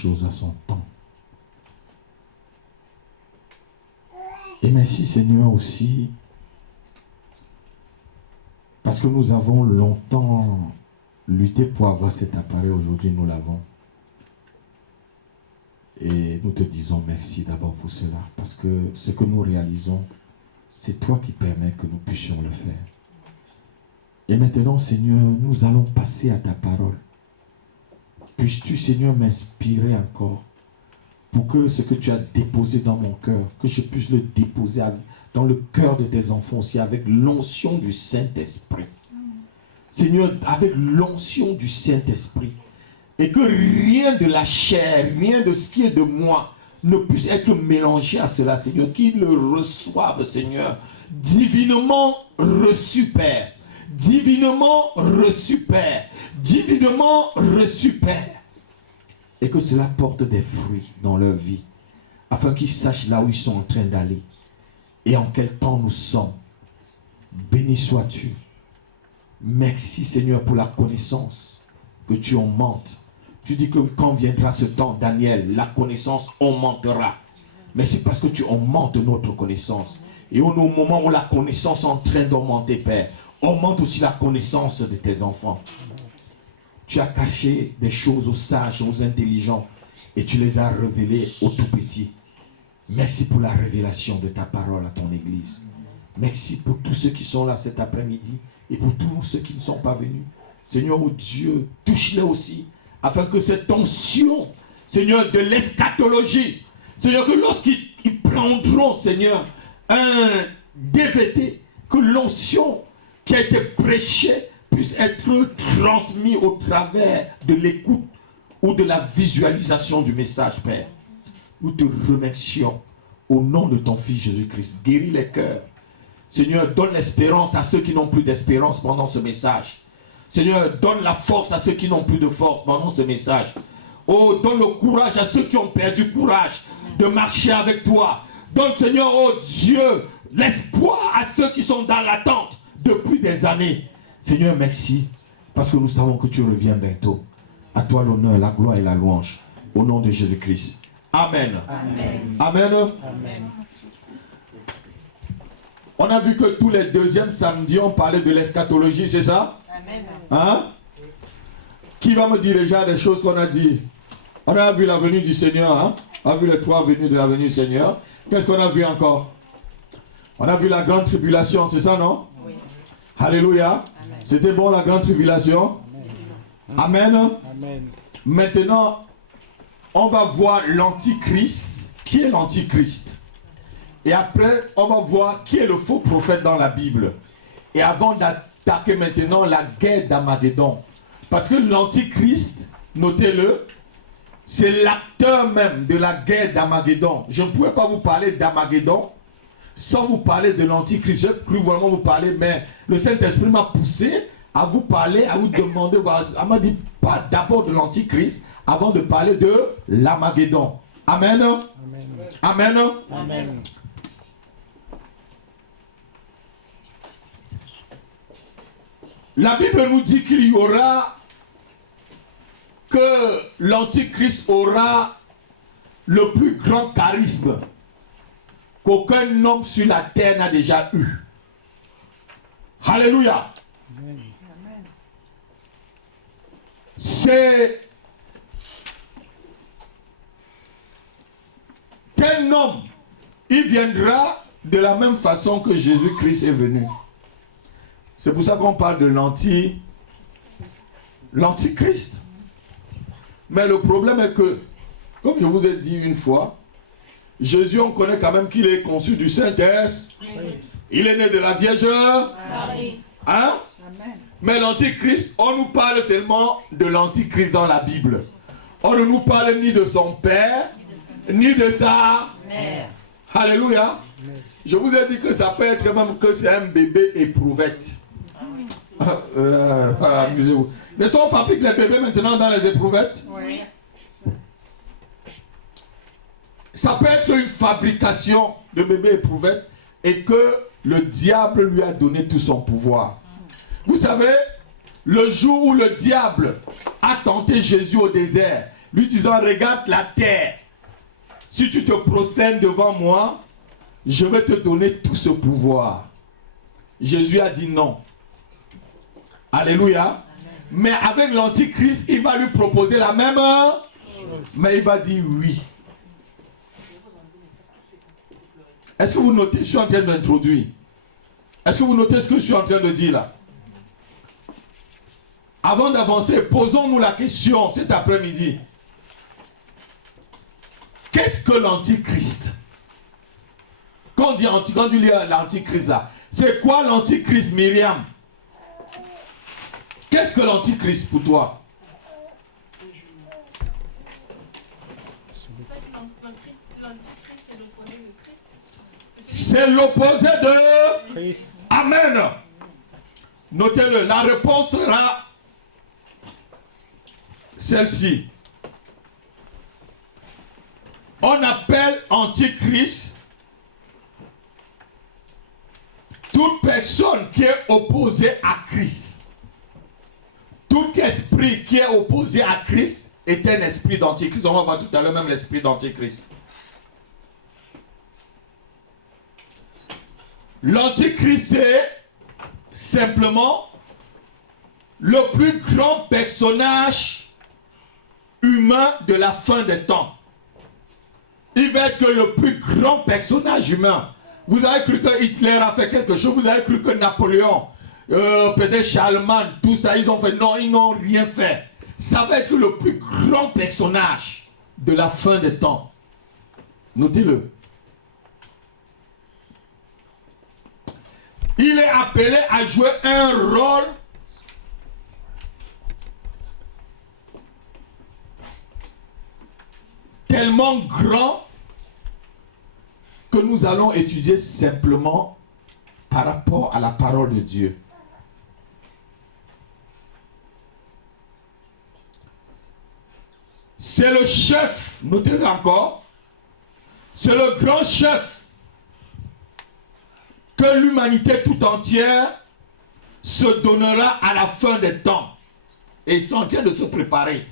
choses à son temps. Et merci Seigneur aussi, parce que nous avons longtemps lutté pour avoir cet appareil, aujourd'hui nous l'avons. Et nous te disons merci d'abord pour cela, parce que ce que nous réalisons, c'est toi qui permets que nous puissions le faire. Et maintenant, Seigneur, nous allons passer à ta parole. Puisses-tu, Seigneur, m'inspirer encore pour que ce que tu as déposé dans mon cœur, que je puisse le déposer dans le cœur de tes enfants aussi, avec l'onction du Saint-Esprit. Seigneur, avec l'onction du Saint-Esprit. Et que rien de la chair, rien de ce qui est de moi ne puisse être mélangé à cela, Seigneur. Qu'ils le reçoivent, Seigneur, divinement reçu, Père. Divinement reçu, Père. Divinement reçu, Père. Et que cela porte des fruits dans leur vie, afin qu'ils sachent là où ils sont en train d'aller et en quel temps nous sommes. Béni sois-tu. Merci, Seigneur, pour la connaissance que tu augmentes. Tu dis que quand viendra ce temps, Daniel, la connaissance augmentera. Mais c'est parce que tu augmentes notre connaissance. Et au moment où la connaissance est en train d'augmenter, Père, augmente aussi la connaissance de tes enfants. Tu as caché des choses aux sages, aux intelligents, et tu les as révélées aux tout petits. Merci pour la révélation de ta parole à ton Église. Merci pour tous ceux qui sont là cet après-midi, et pour tous ceux qui ne sont pas venus. Seigneur, oh Dieu, touche-les aussi, afin que cette onction, Seigneur, de l'eschatologie, Seigneur, que lorsqu'ils prendront, Seigneur, un DVD, que l'onction qui a été prêchée puisse être transmise au travers de l'écoute ou de la visualisation du message, Père. Nous te remercions au nom de ton Fils Jésus-Christ. Guéris les cœurs. Seigneur, donne l'espérance à ceux qui n'ont plus d'espérance pendant ce message. Seigneur, donne la force à ceux qui n'ont plus de force pendant ce message. Oh, donne le courage à ceux qui ont perdu courage de marcher avec toi. Donne, Seigneur, oh Dieu, l'espoir à ceux qui sont dans l'attente depuis des années. Seigneur, merci, parce que nous savons que tu reviens bientôt. À toi l'honneur, la gloire et la louange. Au nom de Jésus-Christ. Amen. Amen. Amen. Amen. On a vu que tous les deuxièmes samedis, on parlait de l'eschatologie, c'est ça? Amen. Hein? Qui va me diriger des choses qu'on a dit? On a vu la venue du Seigneur, hein? On a vu les trois venues de la venue du Seigneur. Qu'est-ce qu'on a vu encore? On a vu la grande tribulation, c'est ça, non? Oui. Alléluia. C'était bon la grande tribulation? Amen. Amen. Amen. Maintenant, on va voir l'antichrist. Qui est l'antichrist? Et après, on va voir qui est le faux prophète dans la Bible. Et avant d'attaquer maintenant la guerre d'Armageddon. Parce que l'antichrist, notez-le, c'est l'acteur même de la guerre d'Armageddon. Je ne pouvais pas vous parler d'Armageddon sans vous parler de l'antichrist. J'ai cru vraiment vous parler, mais le Saint-Esprit m'a poussé à vous parler, à vous demander. Elle m'a dit pas d'abord de l'antichrist avant de parler de l'Armageddon. Amen. Amen. Amen. Amen. La Bible nous dit qu'il y aura, que l'antichrist aura le plus grand charisme qu'aucun homme sur la terre n'a déjà eu. Alléluia. Amen. C'est un homme, il viendra de la même façon que Jésus-Christ est venu. C'est pour ça qu'on parle de l'antichrist. Mais le problème est que, comme je vous ai dit une fois, Jésus, on connaît quand même qu'il est conçu du Saint-Esprit. Il est né de la Vierge. Marie. Hein? Amen. Mais l'antichrist, on nous parle seulement de l'antichrist dans la Bible. On ne nous parle ni de son père, ni de sa mère. Alléluia. Je vous ai dit que ça peut être même que c'est un bébé éprouvette. Amusez-vous. Mais ça, on fabrique les bébés maintenant dans les éprouvettes. Oui. Ça peut être une fabrication de bébés éprouvettes et que le diable lui a donné tout son pouvoir. Vous savez, le jour où le diable a tenté Jésus au désert lui disant, regarde la terre. Si tu te prosternes devant moi, je vais te donner tout ce pouvoir. Jésus a dit non. Alléluia. Amen. Mais avec l'antichrist, il va lui proposer la même chose. Mais il va dire oui. Est-ce que vous notez, je suis en train d'introduire. Est-ce que vous notez ce que je suis en train de dire là? Avant d'avancer, posons-nous la question cet après-midi. Qu'est-ce que l'antichrist? Quand on dit l'antichrist là, c'est quoi l'antichrist, Myriam? Qu'est-ce que l'antichrist pour toi? C'est l'opposé de Christ. Amen. Notez-le, la réponse sera celle-ci. On appelle antichrist toute personne qui est opposée à Christ. Tout esprit qui est opposé à Christ est un esprit d'antichrist. On va voir tout à l'heure même l'esprit d'antichrist. L'antichrist, c'est simplement le plus grand personnage humain de la fin des temps. Il va être le plus grand personnage humain. Vous avez cru que Hitler a fait quelque chose, vous avez cru que Napoléon, peut-être Charlemagne, tout ça, ils ont fait. Non, ils n'ont rien fait. Ça va être le plus grand personnage de la fin des temps. Notez-le. Il est appelé à jouer un rôle tellement grand que nous allons étudier simplement par rapport à la parole de Dieu. C'est le chef, notez-le encore, c'est le grand chef que l'humanité tout entière se donnera à la fin des temps. Et ils sont en train de se préparer.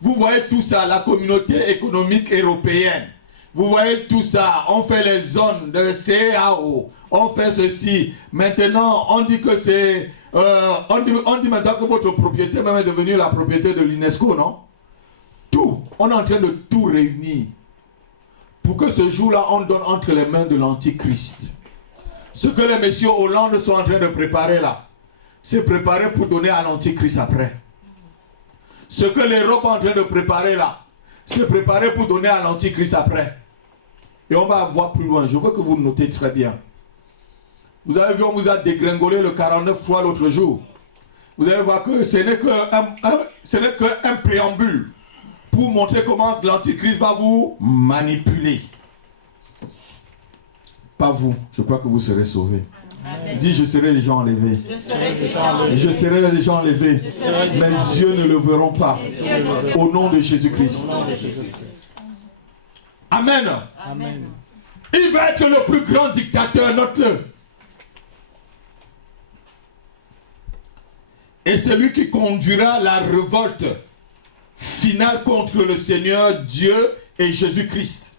Vous voyez tout ça, la communauté économique européenne. Vous voyez tout ça, on fait les zones de CAO, on fait ceci. Maintenant, on dit que c'est... on dit maintenant que votre propriété même est devenue la propriété de l'UNESCO, non? Tout, on est en train de tout réunir. Pour que ce jour-là, on donne entre les mains de l'antichrist. Ce que les messieurs Hollande sont en train de préparer là, c'est préparer pour donner à l'antichrist après. Ce que l'Europe est en train de préparer là, c'est préparer pour donner à l'antichrist après. Et on va voir plus loin. Je veux que vous notez très bien. Vous avez vu, on vous a dégringolé le 49.3 l'autre jour. Vous allez voir que ce n'est qu'un préambule pour montrer comment l'antichrist va vous manipuler. Pas vous, je crois que vous serez sauvés. Amen. Dis, je serai les gens enlevés. Je serai les gens enlevés. Mes yeux ne le verront pas. Au nom de Jésus-Christ. Amen. Amen. Il va être le plus grand dictateur, note-le. Et c'est lui qui conduira la révolte finale contre le Seigneur Dieu et Jésus-Christ.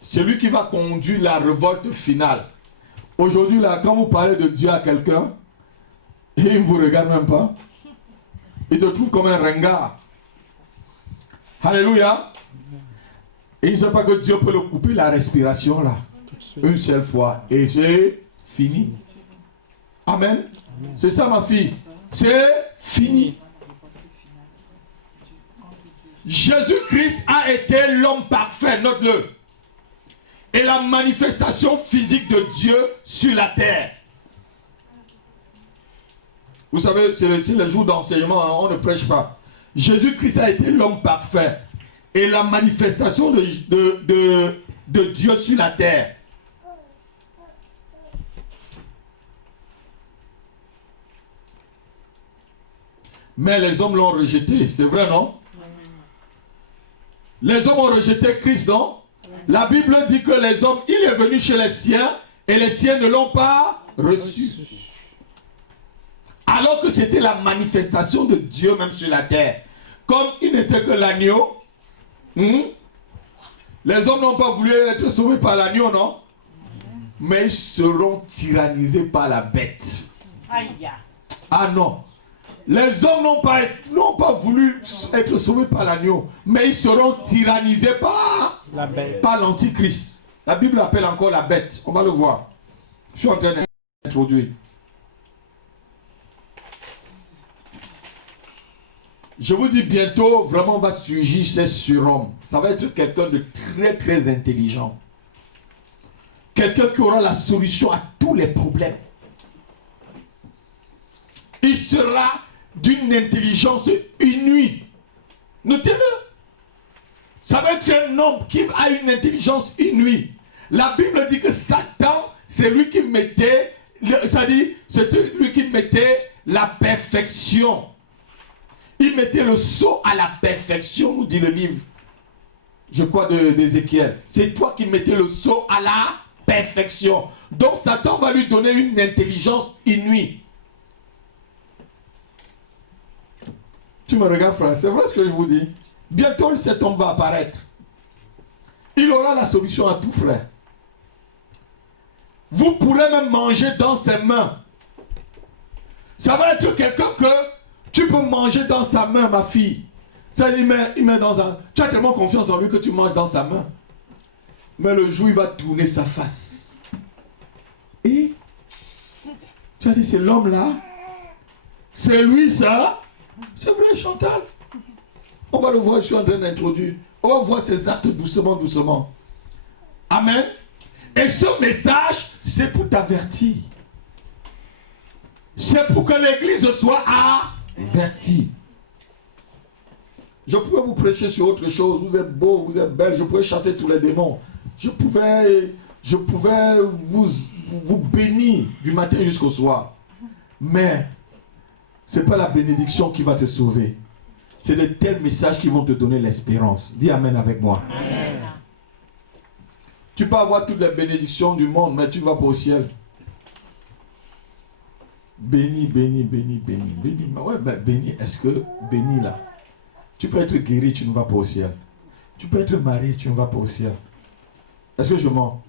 C'est lui qui va conduire la révolte finale. Aujourd'hui, là, quand vous parlez de Dieu à quelqu'un, il ne vous regarde même pas. Il te trouve comme un ringard. Alléluia. Et il ne sait pas que Dieu peut le couper la respiration là. Une seule fois. Et c'est fini. Amen. C'est ça ma fille. C'est fini. Jésus-Christ a été l'homme parfait. Note-le. Et la manifestation physique de Dieu sur la terre. Vous savez, c'est le jour d'enseignement, on ne prêche pas. Jésus-Christ a été l'homme parfait. Et la manifestation de Dieu sur la terre. Mais les hommes l'ont rejeté, c'est vrai, non? Les hommes ont rejeté Christ, non? La Bible dit que les hommes, il est venu chez les siens et les siens ne l'ont pas reçu. Alors que c'était la manifestation de Dieu même sur la terre. comme il n'était que l'agneau, les hommes n'ont pas voulu être sauvés par l'agneau, non? Mais ils seront tyrannisés par la bête. Aïe. Ah non. Les hommes n'ont pas voulu être sauvés par l'agneau, mais ils seront tyrannisés par la bête. Par l'antichrist. La Bible l'appelle encore la bête. On va le voir. Je suis en train d'introduire. Je vous dis bientôt, vraiment, on va surgir ces surhommes. Ça va être quelqu'un de très, très intelligent. Quelqu'un qui aura la solution à tous les problèmes. Il sera d'une intelligence inouïe. Notez-le. Ça va être un homme qui a une intelligence inouïe. La Bible dit que Satan, c'est lui qui mettait, c'est lui qui mettait la perfection. Il mettait le sceau à la perfection, nous dit le livre, je crois, d'Ézéchiel. C'est toi qui mettais le sceau à la perfection. Donc Satan va lui donner une intelligence inouïe. Tu me regardes, frère, c'est vrai ce que je vous dis. Bientôt cet homme va apparaître. Il aura la solution à tout, frère. Vous pourrez même manger dans ses mains. Ça va être quelqu'un que tu peux manger dans sa main, ma fille. Ça, il met dans un... Tu as tellement confiance en lui que tu manges dans sa main. Mais le jour, il va tourner sa face. Et tu as dit, c'est l'homme là. C'est lui ça. C'est vrai, Chantal. On va le voir, je suis en train d'introduire. On va voir ses actes doucement, doucement. Amen. Et ce message, c'est pour t'avertir. C'est pour que l'église soit avertie. Je pouvais vous prêcher sur autre chose. Vous êtes beau, vous êtes belle. Je pouvais chasser tous les démons. Je pouvais vous bénir du matin jusqu'au soir. Mais ce n'est pas la bénédiction qui va te sauver. C'est de tels messages qui vont te donner l'espérance. Dis Amen avec moi. Amen. Tu peux avoir toutes les bénédictions du monde, mais tu ne vas pas au ciel. Béni, béni, béni, béni, béni. Ouais, ben, béni, est-ce que béni là? Tu peux être guéri, tu ne vas pas au ciel. Tu peux être marié, tu ne vas pas au ciel. Est-ce que je mens?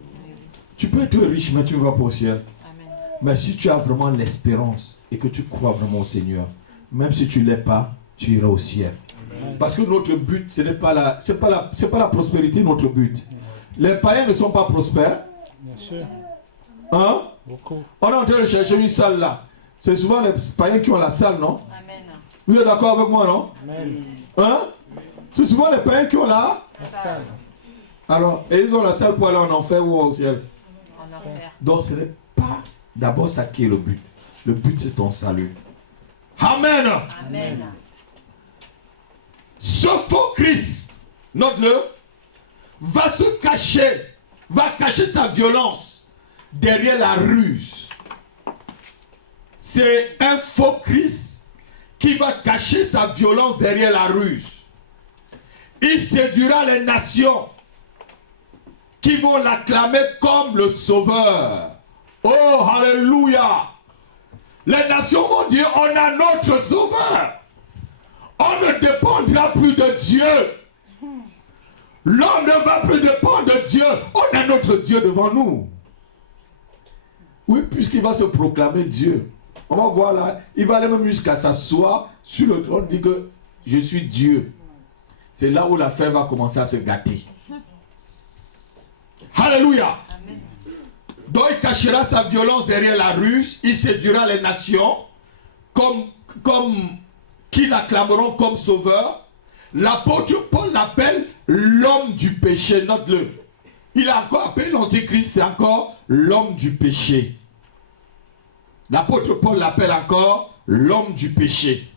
Tu peux être riche, mais tu ne vas pas au ciel. Amen. Mais si tu as vraiment l'espérance et que tu crois vraiment au Seigneur, même si tu ne l'es pas, tu iras au ciel. Amen. Parce que notre but, ce n'est pas la prospérité, notre but. Les païens ne sont pas prospères. Bien sûr. Hein? Beaucoup. On est en train de chercher une salle là. C'est souvent les païens qui ont la salle, non? Amen. Vous êtes d'accord avec moi, non? Amen. Hein? C'est souvent les païens qui ont la salle. Alors, et ils ont la salle pour aller en enfer ou au ciel? En enfer. Donc ce n'est pas d'abord ça qui est le but. Le but c'est ton salut. Amen. Amen. Ce faux Christ, note-le, va cacher sa violence derrière la ruse. C'est un faux Christ qui va cacher sa violence derrière la ruse. Il séduira les nations qui vont l'acclamer comme le sauveur. Oh, alléluia! Les nations vont dire, on a notre sauveur. On ne dépendra plus de Dieu. L'homme ne va plus dépendre de Dieu. On a notre Dieu devant nous. Oui, puisqu'il va se proclamer Dieu. On va voir là, il va aller même jusqu'à s'asseoir sur le trône, dit que je suis Dieu. C'est là où l'affaire va commencer à se gâter. Alléluia. Amen. Donc il cachera sa violence derrière la ruse, il séduira les nations qui l'acclameront comme sauveur. L'apôtre Paul l'appelle l'homme du péché, note-le. Il a encore appelé l'antichrist, c'est encore l'homme du péché. L'apôtre Paul l'appelle encore l'homme du péché.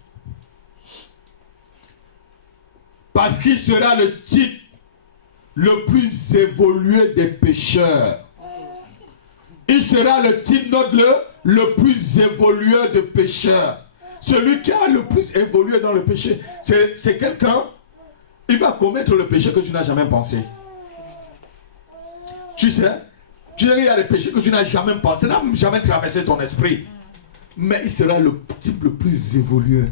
Parce qu'il sera le type le plus évolué des pécheurs. Il sera le type, note-le, le plus évolué des pécheurs. Celui qui a le plus évolué dans le péché, c'est quelqu'un, il va commettre le péché que tu n'as jamais pensé. Tu sais, il y a des péchés que tu n'as jamais pensé, n'a jamais traversé ton esprit. Mais il sera le type le plus évolué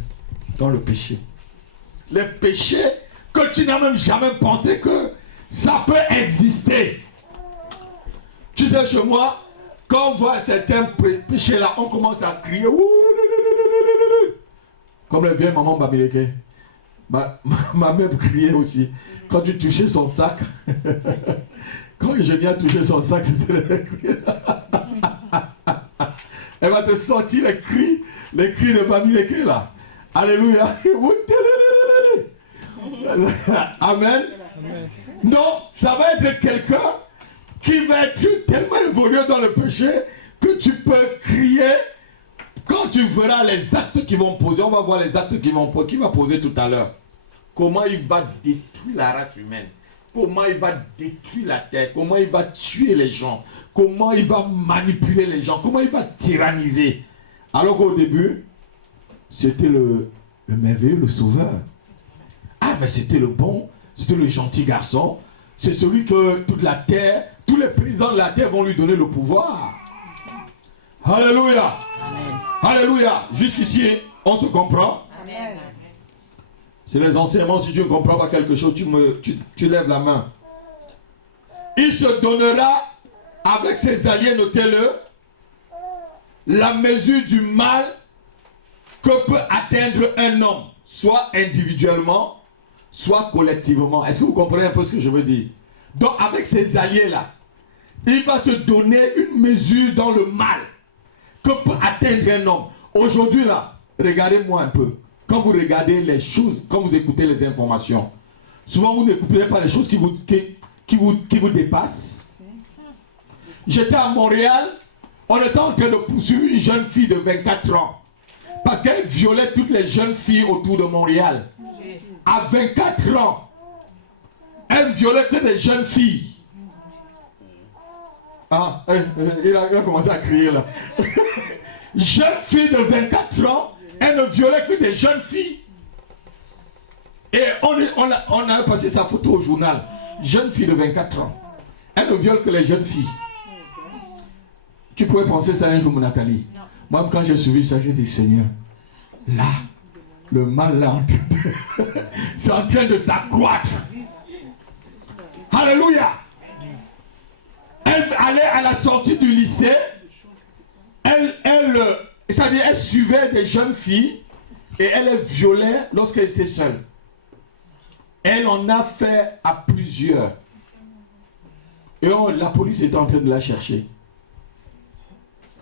dans le péché. les péchés que tu n'as même jamais pensé que ça peut exister. Tu sais, chez moi, quand on voit certains péchés là, on commence à crier. Comme les vieilles mamans Babileke. Ma mère criait aussi. Quand tu touchais son sac, quand Eugénie a touché son sac, c'était les cris. Elle va te sortir les cris de Babileke là. Alléluia. Amen. Non, ça va être quelqu'un qui va être tellement évolué dans le péché que tu peux crier. Quand tu verras les actes qu'ils vont poser, on va voir les actes qu'il va poser tout à l'heure. Comment il va détruire la race humaine. Comment il va détruire la terre. Comment il va tuer les gens. Comment il va manipuler les gens. Comment il va tyranniser. Alors qu'au début, c'était le merveilleux, le sauveur. Ah, mais c'était le bon, c'était le gentil garçon. C'est celui que toute la terre, tous les présidents de la terre vont lui donner le pouvoir. Alléluia. Amen. Alléluia. Jusqu'ici, on se comprend. Amen. C'est les enseignements. Si tu ne comprends pas quelque chose, tu lèves la main. Il se donnera avec ses alliés, notez-le, la mesure du mal que peut atteindre un homme, soit individuellement, soit collectivement. Est-ce que vous comprenez un peu ce que je veux dire? Donc avec ses alliés-là, il va se donner une mesure dans le mal que peut atteindre un homme. Aujourd'hui là, regardez-moi un peu. Quand vous regardez les choses, quand vous écoutez les informations, souvent vous n'écoutez pas les choses qui vous dépassent. J'étais à Montréal, on était en train de poursuivre une jeune fille de 24 ans. Parce qu'elle violait toutes les jeunes filles autour de Montréal. À 24 ans, elle violait que des jeunes filles. Ah, il a commencé à crier là. Jeune fille de 24 ans, elle ne violait que des jeunes filles. Et on a passé sa photo au journal. Jeune fille de 24 ans. Elle ne viole que les jeunes filles. Tu pourrais penser ça un jour, mon Nathalie. Moi, quand j'ai suivi ça, j'ai dit, Seigneur, là, le mal là, c'est en train de s'accroître. Alléluia. Elle allait à la sortie du lycée. C'est-à-dire, elle suivait des jeunes filles et elle les violait lorsqu'elle était seule. Elle en a fait à plusieurs. Et la police était en train de la chercher.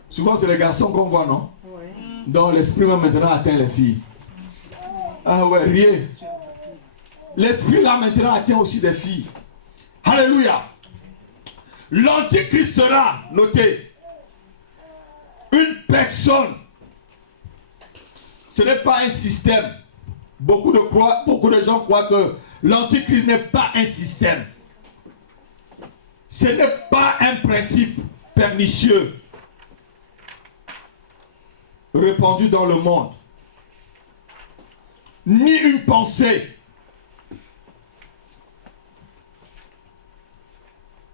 Souvent, c'est les garçons qu'on voit, non? Oui. Donc, l'esprit va maintenant atteint les filles. Ah ouais, rien. L'esprit là maintenant atteint aussi des filles. Alléluia. L'antichrist sera, notez, une personne. Ce n'est pas un système. Beaucoup de gens croient que l'antichrist n'est pas un système. Ce n'est pas un principe pernicieux répandu dans le monde, ni une pensée.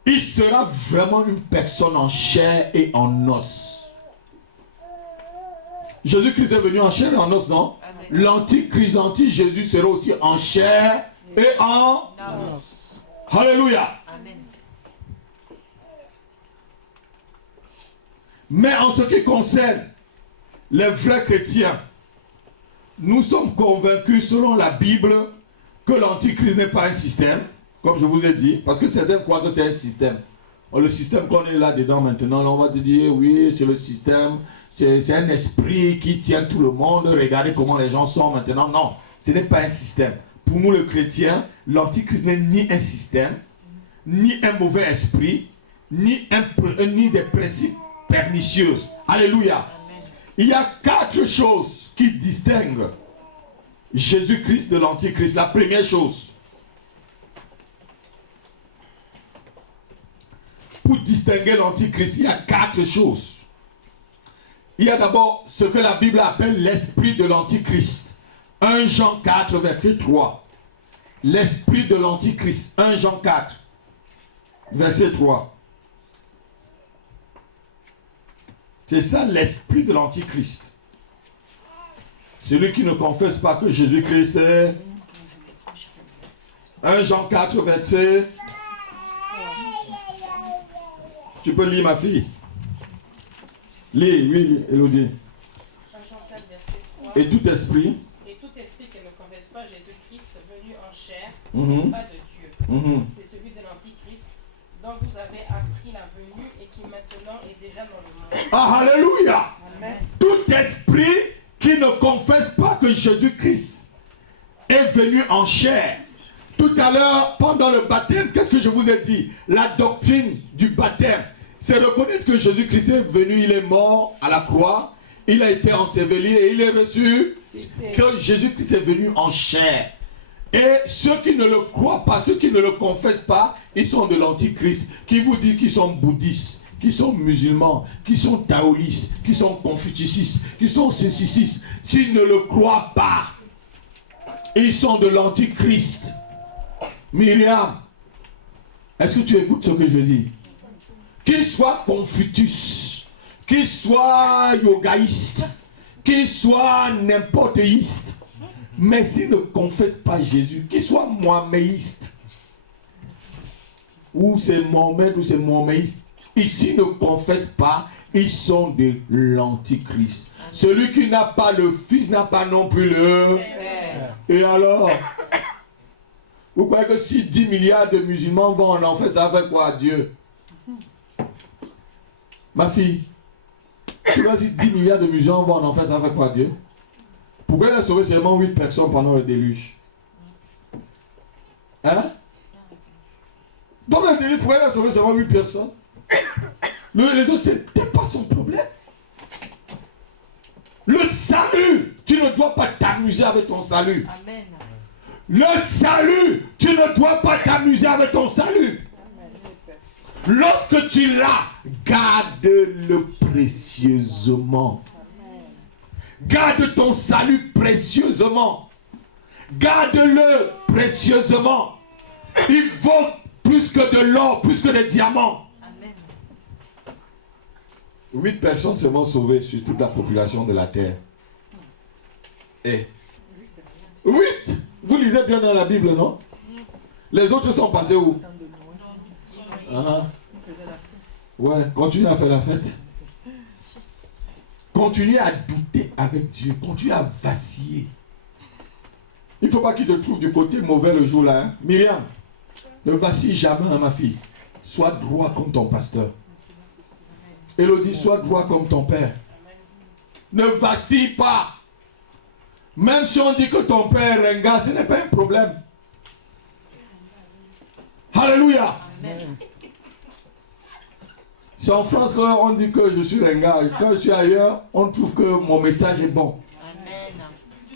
Il sera vraiment une personne en chair et en os. Jésus-Christ est venu en chair et en os, non? L'antichrist, l'anti-Jésus sera aussi en chair et en os. Alléluia. Amen. Mais en ce qui concerne les vrais chrétiens, nous sommes convaincus selon la Bible que l'antichrist n'est pas un système, comme je vous ai dit, parce que certains croient que c'est un système. Le système qu'on est là-dedans maintenant, là, on va te dire, oui, c'est le système, c'est un esprit qui tient tout le monde, regardez comment les gens sont maintenant. Non, ce n'est pas un système. Pour nous, les chrétiens, l'antichrist n'est ni un système, ni un mauvais esprit, ni des principes pernicieux. Alléluia. Il y a 4 choses qui distinguent Jésus-Christ de l'antichrist. La première chose, pour distinguer l'antichrist, il y a 4 choses. Il y a d'abord ce que la Bible appelle l'esprit de l'antichrist. 1 Jean 4, verset 3. L'esprit de l'antichrist. 1 Jean 4, verset 3. C'est ça l'esprit de l'antichrist. Celui qui ne confesse pas que Jésus-Christ est 1 Jean 4, verset. Tu peux lire, ma fille. Lis, oui, Elodie. 1 Jean 4, verset 3. Et tout esprit. Et tout esprit qui ne confesse pas Jésus-Christ venu en chair, Mhm. pas de Dieu. Mhm. C'est celui de l'Antichrist, dont vous avez appris la venue et qui maintenant est déjà dans le monde. Ah, alléluia. Amen. Tout esprit qui ne confesse pas que Jésus-Christ est venu en chair. Tout à l'heure, pendant le baptême, qu'est-ce que je vous ai dit? La doctrine du baptême, c'est reconnaître que Jésus-Christ est venu, il est mort à la croix, il a été enseveli et il est reçu, que Jésus-Christ est venu en chair. Et ceux qui ne le croient pas, ceux qui ne le confessent pas, ils sont de l'antichrist, qui vous dit qu'ils sont bouddhistes, qui sont musulmans, qui sont taoïstes, qui sont confucicistes, qui sont cécicistes. S'ils ne le croient pas, ils sont de l'antichrist. Myriam, est-ce que tu écoutes ce que je dis? Qu'il soit Confucius, qu'il soit yogaïste, qu'il soit n'importeiste, mais s'il ne confesse pas Jésus, qu'il soit mohaméiste, ou c'est Mohamed ou c'est mohaméiste, ici ne confesse pas, ils sont de l'antichrist. Celui qui n'a pas le Fils n'a pas non plus le... Et alors, vous croyez que si 10 milliards de musulmans vont en enfer, ça fait quoi à Dieu? Ma fille, tu vois si 10 milliards de musulmans vont en enfer, ça fait quoi à Dieu? Pourquoi il a sauvé seulement 8 personnes pendant le déluge? Hein? Pendant le déluge, pourquoi il a sauvé seulement 8 personnes? Les autres, c'était pas son problème. Le salut, tu ne dois pas t'amuser avec ton salut. Amen. Le salut, tu ne dois pas t'amuser avec ton salut. Lorsque tu l'as, garde-le précieusement. Garde ton salut précieusement. Garde-le précieusement. Il vaut plus que de l'or, plus que des diamants. Amen. 8 personnes seront sauvées sur toute la population de la terre. Et 8. Vous lisez bien dans la Bible, non? Les autres sont passés où? Ouais, continue à faire la fête. Continue à douter avec Dieu. Continue à vaciller. Il ne faut pas qu'il te trouve du côté mauvais le jour là. Hein? Myriam, ne vacille jamais, hein, ma fille. Sois droit comme ton pasteur. Élodie, sois droit comme ton père. Ne vacille pas. Même si on dit que ton père est ringard, ce n'est pas un problème. Alléluia. Amen. C'est en France qu'on dit que je suis ringard. Quand je suis ailleurs, on trouve que mon message est bon. Amen.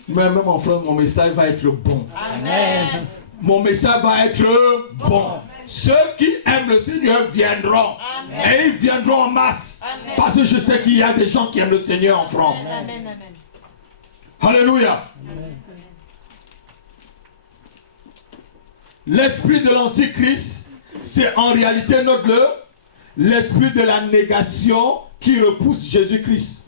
Mais même en France, mon message va être bon. Amen. Mon message va être bon. Ceux qui aiment le Seigneur viendront. Amen. Et ils viendront en masse. Amen. Parce que je sais qu'il y a des gens qui aiment le Seigneur en France. Amen. Amen. Alléluia. L'esprit de l'antichrist, c'est en réalité l'esprit de la négation qui repousse Jésus-Christ.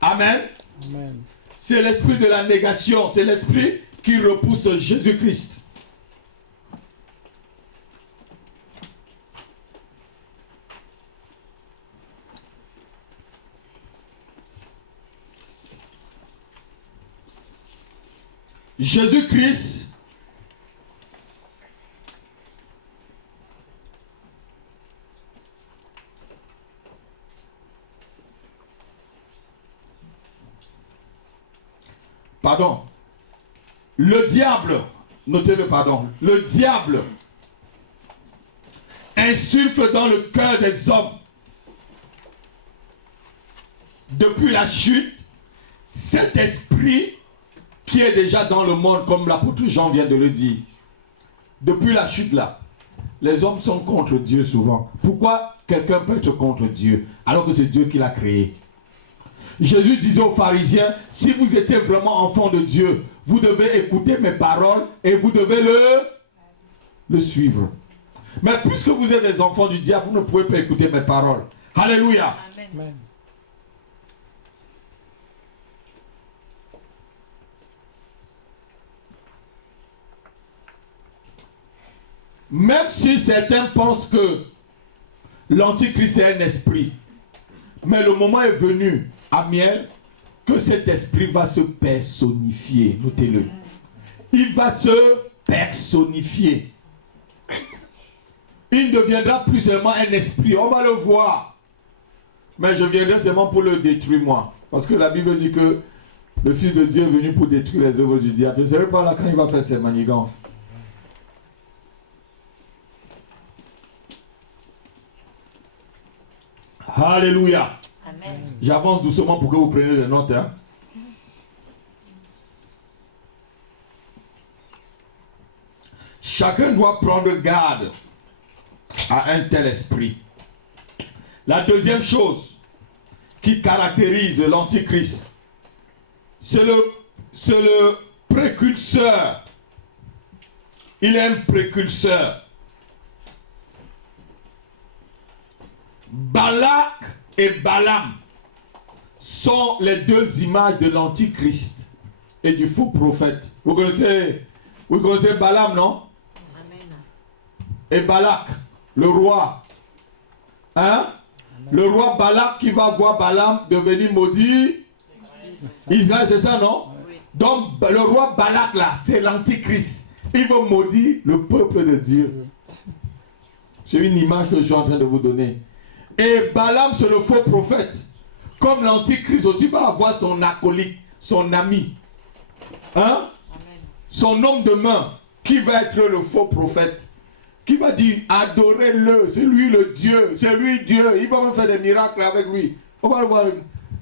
Amen. Amen. C'est l'esprit de la négation, c'est l'esprit qui repousse Jésus-Christ. Jésus-Christ pardon, le diable, notez-le, pardon, le diable insuffle dans le cœur des hommes depuis la chute cet esprit qui est déjà dans le monde, comme l'apôtre Jean vient de le dire. Depuis la chute là, les hommes sont contre Dieu souvent. Pourquoi quelqu'un peut être contre Dieu alors que c'est Dieu qui l'a créé? Jésus disait aux pharisiens, si vous étiez vraiment enfant de Dieu, vous devez écouter mes paroles et vous devez le suivre. Mais puisque vous êtes des enfants du diable, vous ne pouvez pas écouter mes paroles. Alléluia. Amen. Amen. Même si certains pensent que l'Antichrist est un esprit, mais le moment est venu, Amiel, que cet esprit va se personnifier. Notez-le. Il va se personnifier. Il ne deviendra plus seulement un esprit. On va le voir. Mais je viendrai seulement pour le détruire, moi. Parce que la Bible dit que le Fils de Dieu est venu pour détruire les œuvres du diable. Je ne serai pas là quand il va faire ses manigances. Alléluia. Amen. J'avance doucement pour que vous preniez des notes. Hein. Chacun doit prendre garde à un tel esprit. La deuxième chose qui caractérise l'Antichrist, c'est le précurseur. Il est un précurseur. Balak et Balaam sont les deux images de l'Antichrist et du faux prophète. Vous connaissez Balaam, non? Amen. Et Balak, le roi. Hein? Le roi Balak qui va voir Balaam devenir maudit. Israël, c'est ça, non? Oui. Donc, le roi Balak, là, c'est l'Antichrist. Il va maudire le peuple de Dieu. C'est une image que je suis en train de vous donner. Et Balaam, c'est le faux prophète. Comme l'Antichrist aussi va avoir son acolyte, son ami. Hein? Amen. Son homme de main, qui va être le faux prophète. Qui va dire, adorez-le, c'est lui le Dieu, c'est lui Dieu. Il va même faire des miracles avec lui. On va le voir.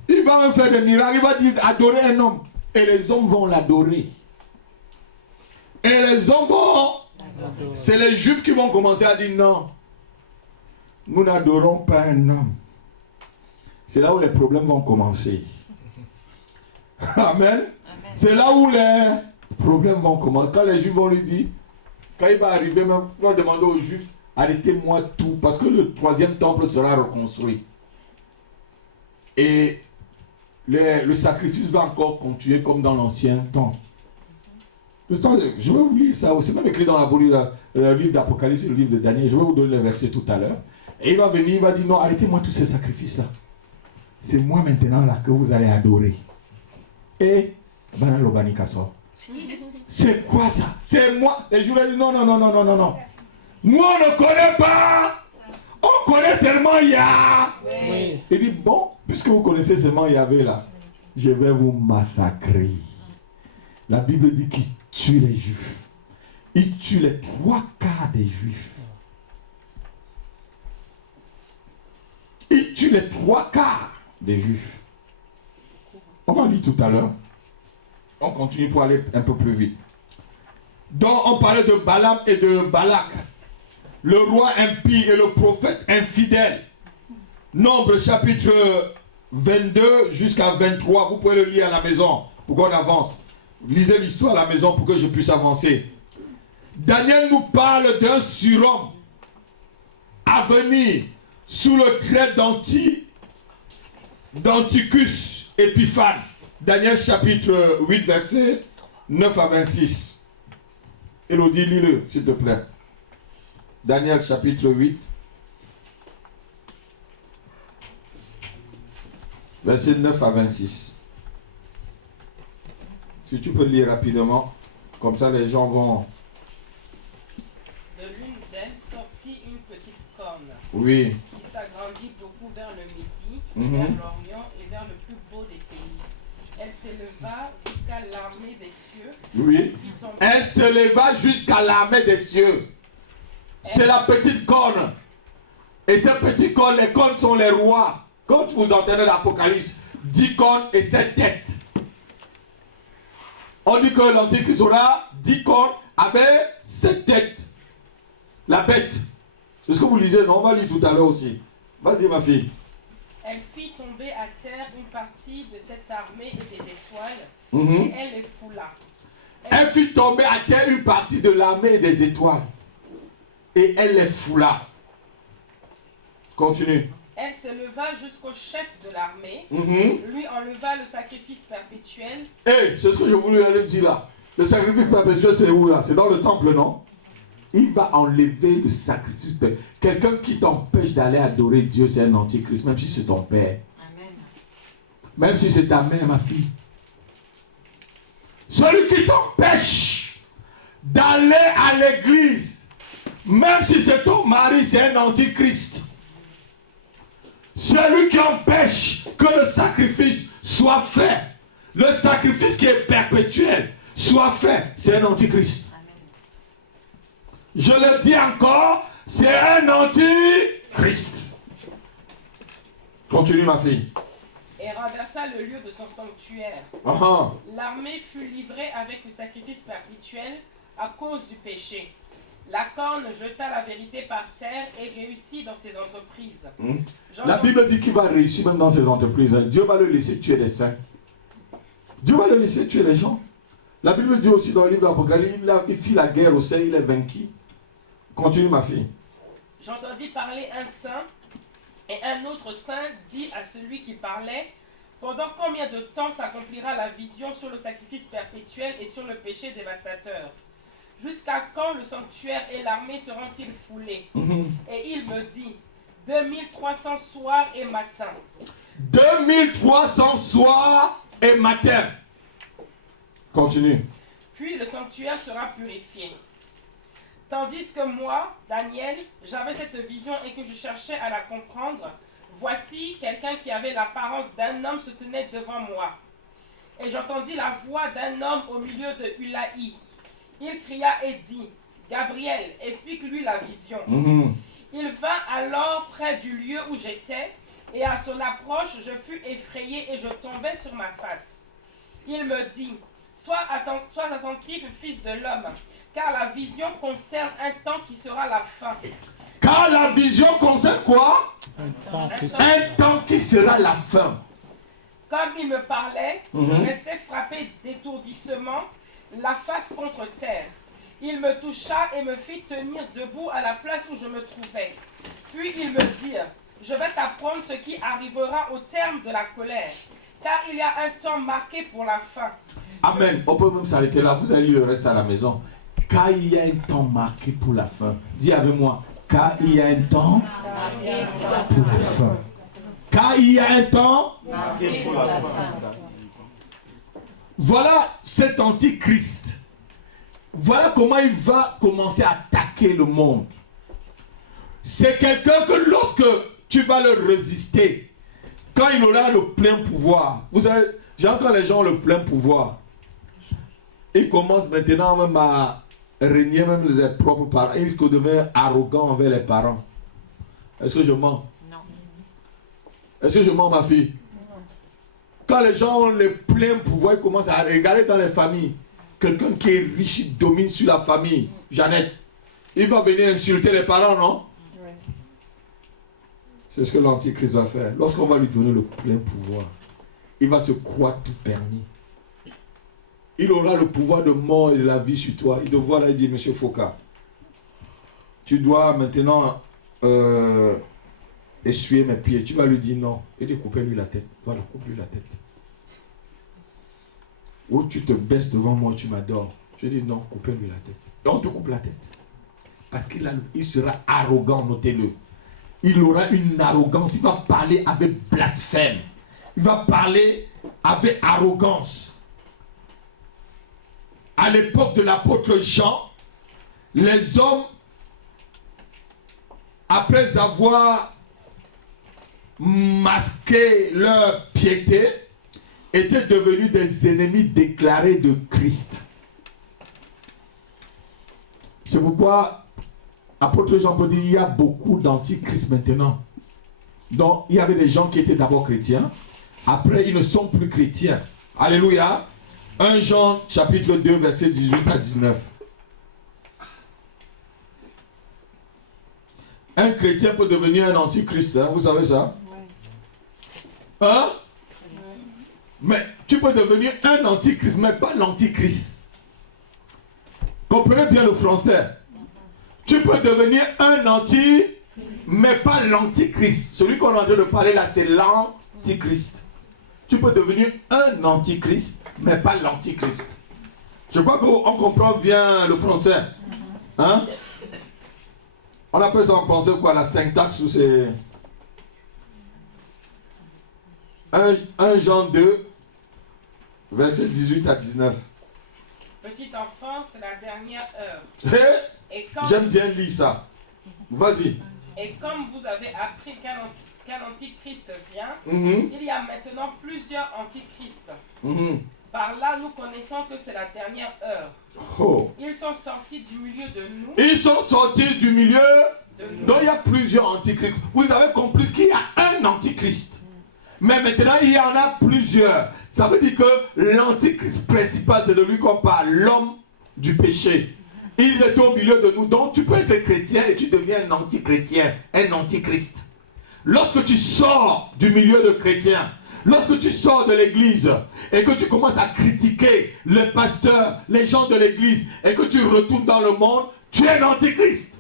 Il va même faire des miracles, il va dire, adorez un homme. Et les hommes vont l'adorer. Et les hommes vont... C'est les Juifs qui vont commencer à dire non. Nous n'adorons pas un homme. C'est là où les problèmes vont commencer. Amen. C'est là où les problèmes vont commencer. Quand les Juifs vont lui dire, quand il va arriver, même, il va demander aux Juifs, arrêtez-moi tout, parce que le troisième temple sera reconstruit. Et le sacrifice va encore continuer comme dans l'ancien temps. Je vais vous lire ça, c'est même écrit dans le livre d'Apocalypse et le livre de Daniel. Je vais vous donner les versets tout à l'heure. Et il va venir, il va dire, non, arrêtez-moi tous ces sacrifices-là. C'est moi maintenant là que vous allez adorer. Et, c'est quoi ça? C'est moi. Et je lui ai dit, non. Nous, on ne connaît pas. On connaît seulement Yah. Oui. Il dit, bon, puisque vous connaissez seulement Yahvé là, je vais vous massacrer. La Bible dit qu'il tue les Juifs. Il tue les 3/4 des Juifs. Il tue les 3/4 des Juifs. On va lire tout à l'heure. On continue pour aller un peu plus vite. Donc on parlait de Balaam et de Balak. Le roi impie et le prophète infidèle. Nombre chapitre 22 jusqu'à 23. Vous pouvez le lire à la maison pour qu'on avance. Lisez l'histoire à la maison pour que je puisse avancer. Daniel nous parle d'un surhomme à venir sous le trait d'Antichus Épiphane. Daniel chapitre 8 verset 9 à 26. Élodie, lis-le s'il te plaît. Daniel chapitre 8 verset 9 à 26. Si tu peux lire rapidement, comme ça les gens vont... De l'une d'elles sortit une petite corne Oui. qui s'agrandit beaucoup vers le Midi, Mhm. vers l'Orient et vers le plus beau des pays. Elle s'éleva jusqu'à l'armée des cieux. Oui. Fit tomber- Elle se leva jusqu'à l'armée des cieux. C'est la petite corne. Et ces petites cornes, les cornes sont les rois. Quand vous entendez l'Apocalypse, 10 cornes et 7 têtes. On dit que l'Antichrist aura 10 cornes avec 7 têtes. La bête. C'est ce que vous lisez, non? On va lire tout à l'heure aussi. Vas-y ma fille. Elle fit tomber à terre une partie de cette armée et des étoiles, Mhm. et elle les foula. Elle fit tomber à terre une partie de l'armée et des étoiles. Et elle les foula. Continue. Elle se leva jusqu'au chef de l'armée, Mhm. lui enleva le sacrifice perpétuel. Hey, c'est ce que je voulais aller dire là. Le sacrifice perpétuel, c'est où là? C'est dans le temple, non? il va enlever le sacrifice. Quelqu'un qui t'empêche d'aller adorer Dieu, c'est un antichrist, même si c'est ton père. Amen. Même si c'est ta mère, ma fille. Celui qui t'empêche d'aller à l'église, même si c'est ton mari, c'est un antichrist. Celui qui empêche que le sacrifice soit fait, le sacrifice qui est perpétuel, soit fait, c'est un antichrist. Je le dis encore, c'est un antichrist. Continue, ma fille. Et renversa le lieu de son sanctuaire. L'armée fut livrée avec le sacrifice perpétuel à cause du péché. La corne jeta la vérité par terre et réussit dans ses entreprises. La Bible dit qu'il va réussir même dans ses entreprises. Dieu va le laisser tuer les saints. Dieu va le laisser tuer les gens. La Bible dit aussi dans le livre de l'Apocalypse, il fit la guerre au sein, il est vaincu. Continue, ma fille. J'entendis parler un saint, et un autre saint dit à celui qui parlait, pendant combien de temps s'accomplira la vision sur le sacrifice perpétuel et sur le péché dévastateur? Jusqu'à quand le sanctuaire et l'armée seront-ils foulés? Et il me dit, 2300 soirs et matins. 2300 soirs et matins. Continue. Puis le sanctuaire sera purifié. Tandis que moi, Daniel, j'avais cette vision et que je cherchais à la comprendre, voici quelqu'un qui avait l'apparence d'un homme se tenait devant moi. Et j'entendis la voix d'un homme au milieu de Ulaï. Il cria et dit, Gabriel, explique-lui la vision. Il vint alors près du lieu où j'étais, et à son approche, je fus effrayé et je tombai sur ma face. Il me dit, sois attentif, fils de l'homme, car la vision concerne un temps qui sera la fin. Car la vision concerne quoi? Un temps qui sera la fin. Comme il me parlait, je restais frappé d'étourdissement, la face contre terre. Il me toucha et me fit tenir debout à la place où je me trouvais. Puis il me dit, je vais t'apprendre ce qui arrivera au terme de la colère, car il y a un temps marqué pour la fin. Amen. On peut même s'arrêter là. Vous allez lire le reste à la maison. Car il y a un temps marqué pour la fin. Dis avec moi. Car il y a un temps pour la fin. Car il y a un temps marqué pour la fin. Voilà cet antichrist. Voilà comment il va commencer à attaquer le monde. C'est quelqu'un que lorsque tu vas le résister, quand il aura le plein pouvoir, vous savez, j'entends les gens ont le plein pouvoir. Ils commencent maintenant même à régner même les propres parents. Ils deviennent arrogants envers les parents. Est-ce que je mens? Non. Est-ce que je mens, ma fille? Non. Quand les gens ont le plein pouvoir, ils commencent à regarder dans les familles. Quelqu'un qui est riche, il domine sur la famille. Jeannette, il va venir insulter les parents, non? Oui. C'est ce que l'antichrist va faire. Lorsqu'on va lui donner le plein pouvoir, il va se croire tout permis. Il aura le pouvoir de mort et de la vie sur toi. Il te voit là, il dit, Monsieur Foka, tu dois maintenant essuyer mes pieds. Tu vas lui dire non. Et de couper lui la tête. Voilà, coupe-lui la tête. Ou tu te baisses devant moi, tu m'adores. Je dis non, coupez-lui la tête. Et on te coupe la tête. Parce qu'il sera arrogant, notez-le. Il aura une arrogance. Il va parler avec blasphème. Il va parler avec arrogance. À l'époque de l'apôtre Jean, les hommes, après avoir masqué leur piété, étaient devenus des ennemis déclarés de Christ. C'est pourquoi l'apôtre Jean peut dire qu'il y a beaucoup d'antichrists maintenant. Donc, il y avait des gens qui étaient d'abord chrétiens. Après, ils ne sont plus chrétiens. Alléluia. 1 Jean chapitre 2 verset 18 à 19. Un chrétien peut devenir un antichrist, hein, vous savez ça? Hein? Mais tu peux devenir un antichrist, mais pas l'antichrist. Comprenez bien le français. Tu peux devenir un anti, mais pas l'antichrist. Celui qu'on est en train de parler là, c'est l'antichrist. Tu peux devenir un antichrist, mais pas l'antichrist. Je crois qu'on comprend bien le français. Hein? On appelle ça en français quoi, la syntaxe ou c'est 1 Jean 2, verset 18 à 19. Petit enfant, c'est la dernière heure. Hey, j'aime bien lire ça. Vas-y. Et comme vous avez appris qu'un antichrist vient, Mm-hmm. il y a maintenant plusieurs antichrists. Mm-hmm. Par là, nous connaissons que c'est la dernière heure. Oh. Ils sont sortis du milieu de nous. Ils sont sortis du milieu. De nous. Donc il y a plusieurs antichrists. Vous avez compris qu'il y a un antichrist. Mais maintenant il y en a plusieurs. Ça veut dire que l'antichrist principal, c'est de lui qu'on parle, l'homme du péché. Il est au milieu de nous. Donc tu peux être chrétien et tu deviens un antichrétien, un antichrist. Lorsque tu sors du milieu de chrétiens, lorsque tu sors de l'église et que tu commences à critiquer les pasteurs, les gens de l'église et que tu retournes dans le monde, tu es un antichrist.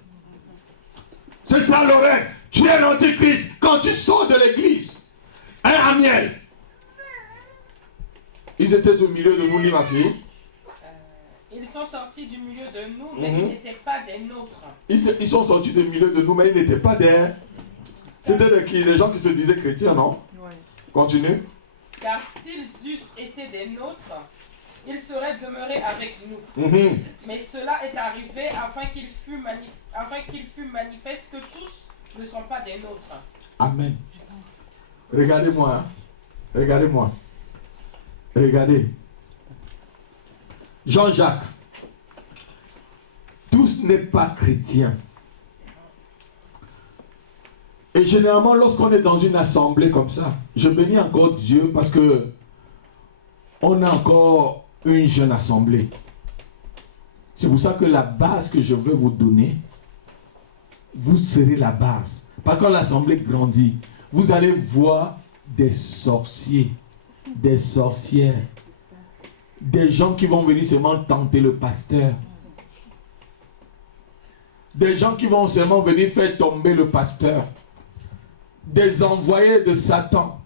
C'est ça Lorraine, tu es un antichrist quand tu sors de l'église. Hein, Amiel? Ils étaient du milieu de nous, lis ma fille. Ils sont sortis du milieu de nous, mais ils n'étaient pas des nôtres. Ils sont sortis du milieu de nous, mais ils n'étaient pas des... C'était des gens qui se disaient chrétiens, non? Ouais. Continue. Car s'ils eussent été des nôtres, ils seraient demeurés avec nous. Mais cela est arrivé afin qu'il fût manifeste que tous ne sont pas des nôtres. Amen. Regardez-moi. Hein. Regardez-moi. Regardez. Jean-Jacques. Tous n'est pas chrétien. Et généralement, lorsqu'on est dans une assemblée comme ça, je bénis encore Dieu parce que on a encore une jeune assemblée. C'est pour ça que la base que je veux vous donner, vous serez la base. Parce que quand l'assemblée grandit, vous allez voir des sorciers, des sorcières, des gens qui vont venir seulement tenter le pasteur, des gens qui vont seulement venir faire tomber le pasteur, des envoyés de Satan.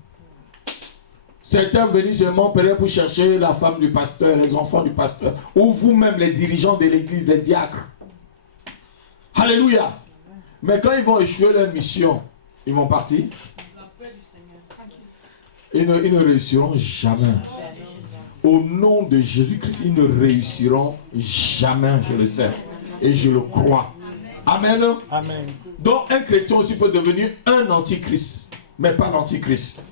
Certains venus seulement peut-être pour chercher la femme du pasteur, les enfants du pasteur, ou vous-même les dirigeants de l'église, les diacres. Alléluia. Mais quand ils vont échouer leur mission, ils vont partir. Ils ne réussiront jamais. Au nom de Jésus-Christ, ils ne réussiront jamais, je le sais. Et je le crois. Amen. Amen. Donc un chrétien aussi peut devenir un antichrist, mais pas l'antichrist.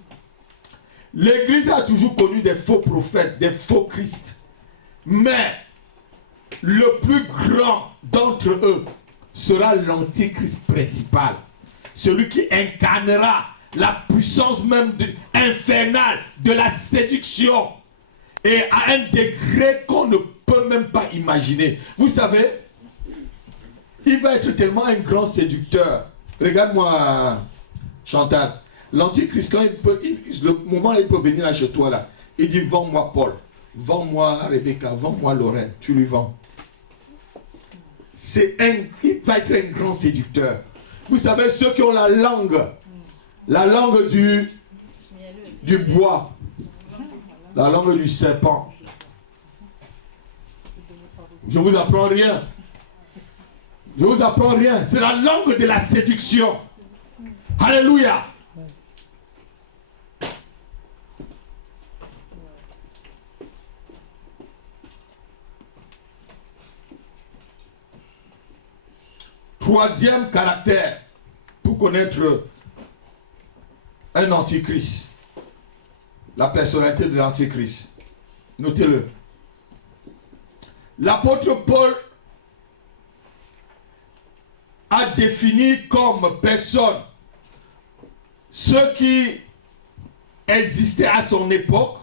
L'église a toujours connu des faux prophètes, des faux Christ. Mais le plus grand d'entre eux sera l'antichrist principal. Celui qui incarnera la puissance même infernale de la séduction. Et à un degré qu'on ne peut même pas imaginer. Vous savez, il va être tellement un grand séducteur. Regarde-moi, Chantal. L'antichrist, quand le moment où il peut venir là chez toi, là, il dit, vends-moi Paul, vends-moi Rebecca, vends-moi Lorraine. Tu lui vends. Il va être un grand séducteur. Vous savez, ceux qui ont la langue du bois, la langue du serpent. Je vous apprends rien. Je vous apprends rien. C'est la langue de la séduction. Alléluia. Troisième caractère pour connaître un antichrist. La personnalité de l'antichrist. Notez-le. L'apôtre Paul a défini comme personne ceux qui existaient à son époque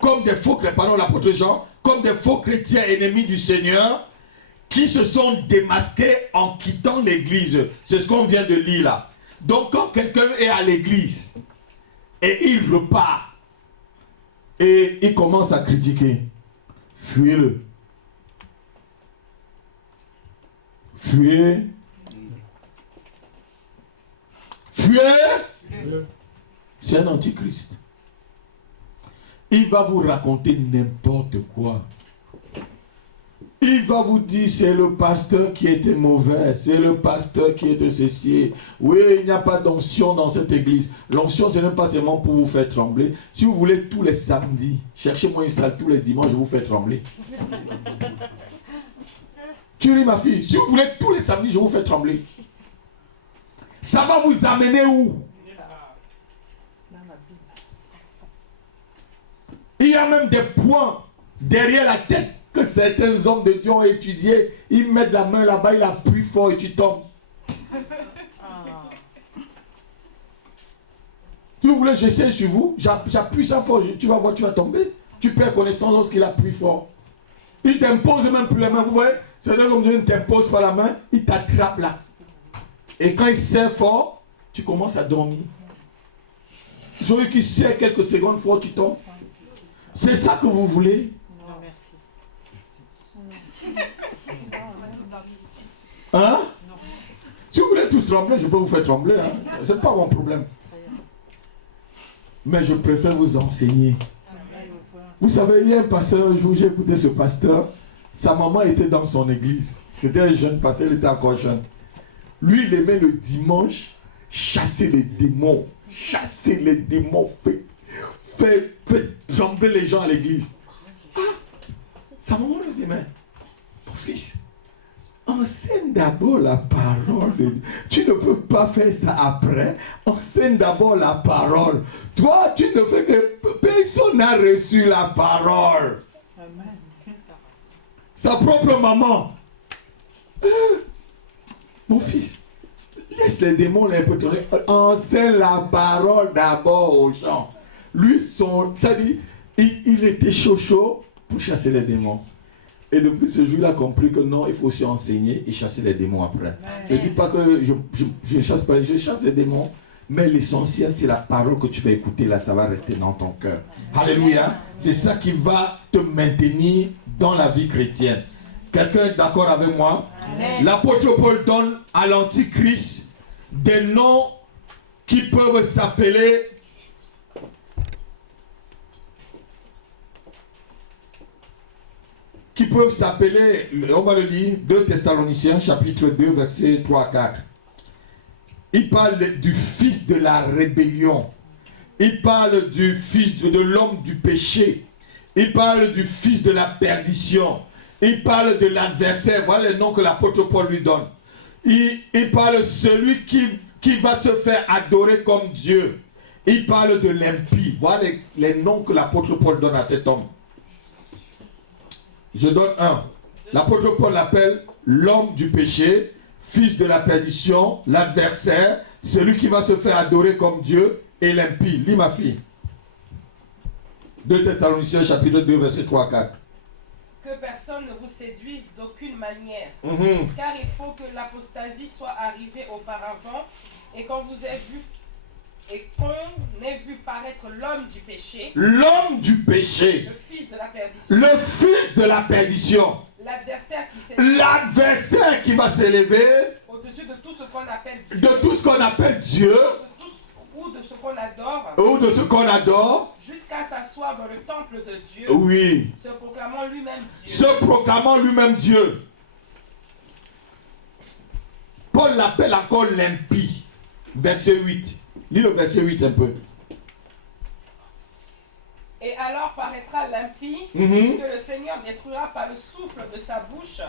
comme des faux chrétiens, pardon, l'apôtre Jean, comme des faux chrétiens ennemis du Seigneur qui se sont démasqués en quittant l'église. C'est ce qu'on vient de lire là. Donc quand quelqu'un est à l'église et il repart et il commence à critiquer, fuyez-le. Fuyez. Fuyez. C'est un antichrist. Il va vous raconter n'importe quoi. Il va vous dire c'est le pasteur qui était mauvais, c'est le pasteur qui est de ceci. Oui, il n'y a pas d'onction dans cette église. L'onction, ce n'est pas seulement pour vous faire trembler. Si vous voulez tous les samedis, cherchez-moi une salle tous les dimanches, je vous fais trembler. Tu ris ma fille, si vous voulez tous les samedis, je vous fais trembler. Ça va vous amener où? Il y a même des points derrière la tête que certains hommes de Dieu ont étudié. Ils mettent la main là-bas, ils appuient fort et tu tombes. Si vous voulez, j'essaie sur vous, j'appuie ça fort, tu vas voir, tu vas tomber. Tu perds connaissance lorsqu'il appuie fort. Il t'impose même plus les mains, vous voyez? Certains hommes de Dieu ne t'imposent pas la main, il t'attrape là. Et quand il serre fort, tu commences à dormir. Celui qui serre quelques secondes fort, tu tombes. C'est ça que vous voulez? Non, merci. Hein? Si vous voulez tous trembler, je peux vous faire trembler. Hein? Ce n'est pas mon problème. Mais je préfère vous enseigner. Vous savez, il y a un pasteur, un jour, j'ai écouté ce pasteur. Sa maman était dans son église. C'était un jeune pasteur, il était encore jeune. Lui, il aimait le dimanche chasser les démons. Chasser les démons, fait trembler les gens à l'église. Ah, sa maman lui dit, mais mon fils, enseigne d'abord la parole de Dieu. Tu ne peux pas faire ça après. Enseigne d'abord la parole. Toi, tu ne fais que... Personne n'a reçu la parole. Amen. Sa propre maman. Mon fils, laisse les démons les pétrer. Enseigne la parole d'abord aux gens. Lui, ça dit, il était chaud pour chasser les démons. Et depuis ce jour, il a compris que non, il faut aussi enseigner et chasser les démons après. Je ne dis pas que je ne chasse pas, je chasse les démons, mais l'essentiel, c'est la parole que tu vas écouter, là, ça va rester dans ton cœur. Alléluia. C'est ça qui va te maintenir dans la vie chrétienne. Quelqu'un est d'accord avec moi? L'apôtre Paul donne à l'Antichrist des noms qui peuvent s'appeler on va le lire, 2 Thessaloniciens, chapitre 2, versets 3 à 4. Il parle du fils de la rébellion. Il parle du fils de l'homme du péché. Il parle du fils de la perdition. Il parle de l'adversaire. Voilà les noms que l'apôtre Paul lui donne. Il parle de celui qui va se faire adorer comme Dieu. Il parle de l'impie. Voilà les noms que l'apôtre Paul donne à cet homme. Je donne un. L'apôtre Paul l'appelle l'homme du péché, fils de la perdition, l'adversaire, celui qui va se faire adorer comme Dieu et l'impie. Lis ma fille. 2 Thessaloniciens chapitre 2 verset 3 à 4. Que personne ne vous séduise d'aucune manière, car il faut que l'apostasie soit arrivée auparavant et qu'on vous ait vu et qu'on ait vu paraître l'homme du péché. L'homme du péché. Le fils de la perdition. Le fils de la perdition. L'adversaire qui va s'élever au-dessus de tout ce qu'on appelle Dieu. De tout ce qu'on appelle Dieu. Ou de ce qu'on adore. Ou de ce qu'on adore. Jusqu'à s'asseoir dans le temple de Dieu. Oui. Se proclamant lui-même Dieu. Se proclamant lui-même Dieu. Paul l'appelle encore l'impie. Verset 8. Lis le verset 8 un peu. Et alors paraîtra l'impie que le Seigneur détruira par le souffle de sa bouche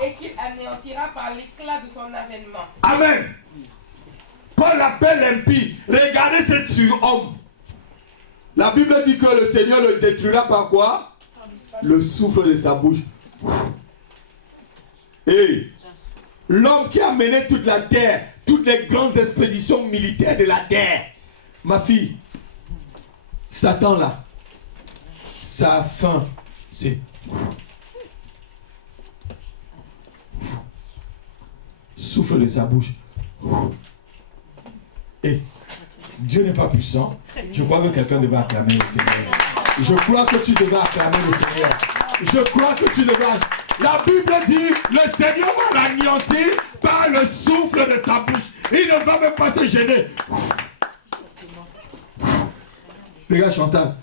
et qu'il anéantira par l'éclat de son avènement. Amen. Paul l'appelle l'impie. Regardez ce surhomme. La Bible dit que le Seigneur le détruira par quoi? Le souffle de sa bouche. Et l'homme qui a mené toute la terre, toutes les grandes expéditions militaires de la terre. Ma fille, Satan là, sa fin, c'est souffle de sa bouche. Et Dieu n'est pas puissant. Je crois que quelqu'un devait acclamer le Seigneur. Je crois que tu devais acclamer le Seigneur. Je crois que tu devais. La Bible dit, le Seigneur va l'anéantir par le souffle de sa bouche. Il ne va même pas se gêner. Regarde Chantal.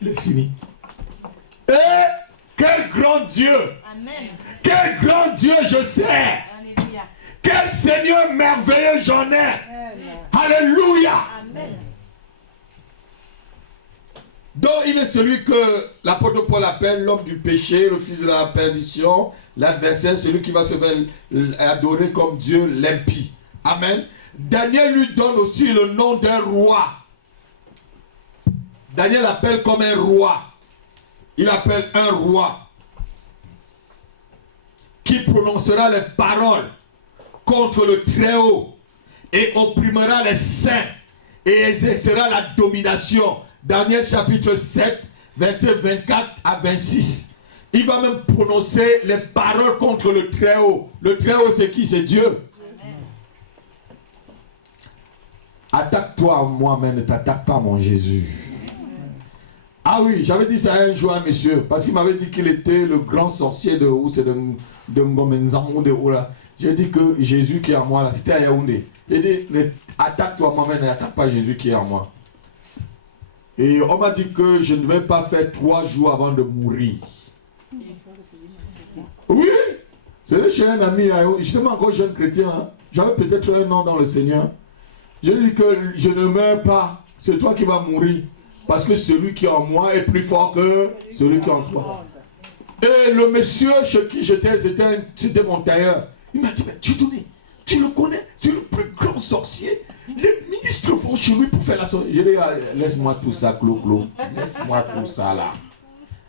Il est fini. Et Quel grand Dieu. Amen. Quel grand Dieu je sais. Alléluia. Quel Seigneur merveilleux j'en ai. Amen. Alléluia. Amen. Donc il est celui que l'apôtre Paul appelle l'homme du péché, le fils de la perdition, l'adversaire, celui qui va se faire adorer comme Dieu l'impie. Amen. Daniel lui donne aussi le nom d'un roi. Daniel appelle comme un roi. Il appelle un roi qui prononcera les paroles contre le Très-Haut et opprimera les saints et exercera la domination. Daniel chapitre 7, versets 24 à 26. Il va même prononcer les paroles contre le Très-Haut. Le Très-Haut, c'est qui? C'est Dieu. Amen. Attaque-toi à moi, mais ne t'attaque pas à mon Jésus. Ah oui, j'avais dit ça un jour à un monsieur, parce qu'il m'avait dit qu'il était le grand sorcier de où c'est de Ngomenzang ou de où là. J'ai dit que Jésus qui est en moi là, c'était à Yaoundé. J'ai dit, attaque-toi moi-même, n'attaque pas Jésus qui est en moi. Et on m'a dit que je ne vais pas faire 3 jours avant de mourir. Oui, c'est chez un ami, j'étais encore jeune chrétien, hein. J'avais peut-être un an dans le Seigneur. J'ai dit que je ne meurs pas, c'est toi qui vas mourir. Parce que celui qui est en moi est plus fort que celui qui est en toi. Et le monsieur chez qui j'étais, c'était mon tailleur. Il m'a dit, mais Dieudonné, tu le connais, c'est le plus grand sorcier. Les ministres vont chez lui pour faire la sorcière. J'ai dit, ah, laisse-moi tout ça, Clo-Clo. Laisse-moi tout ça là.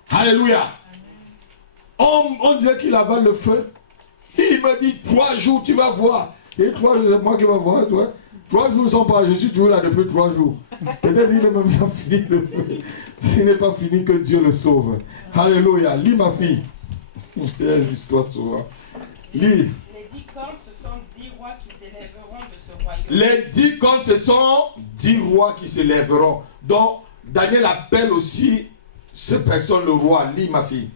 Alléluia. On disait qu'il avale le feu. Il m'a dit, 3 jours, tu vas voir. Et 3 jours, c'est moi qui vais voir, toi. 3 jours sont pas, je suis toujours là depuis 3 jours. Peut-être qu'il est même bien fini. S'il n'est pas fini, que Dieu le sauve. Alléluia. Lis ma fille. Il y a des histoires souvent. Lis. Les 10 cornes, ce sont 10 rois qui s'élèveront de ce royaume. Les 10 cornes, ce sont 10 rois qui s'élèveront. Donc, Daniel appelle aussi cette personne le roi. Lis ma fille.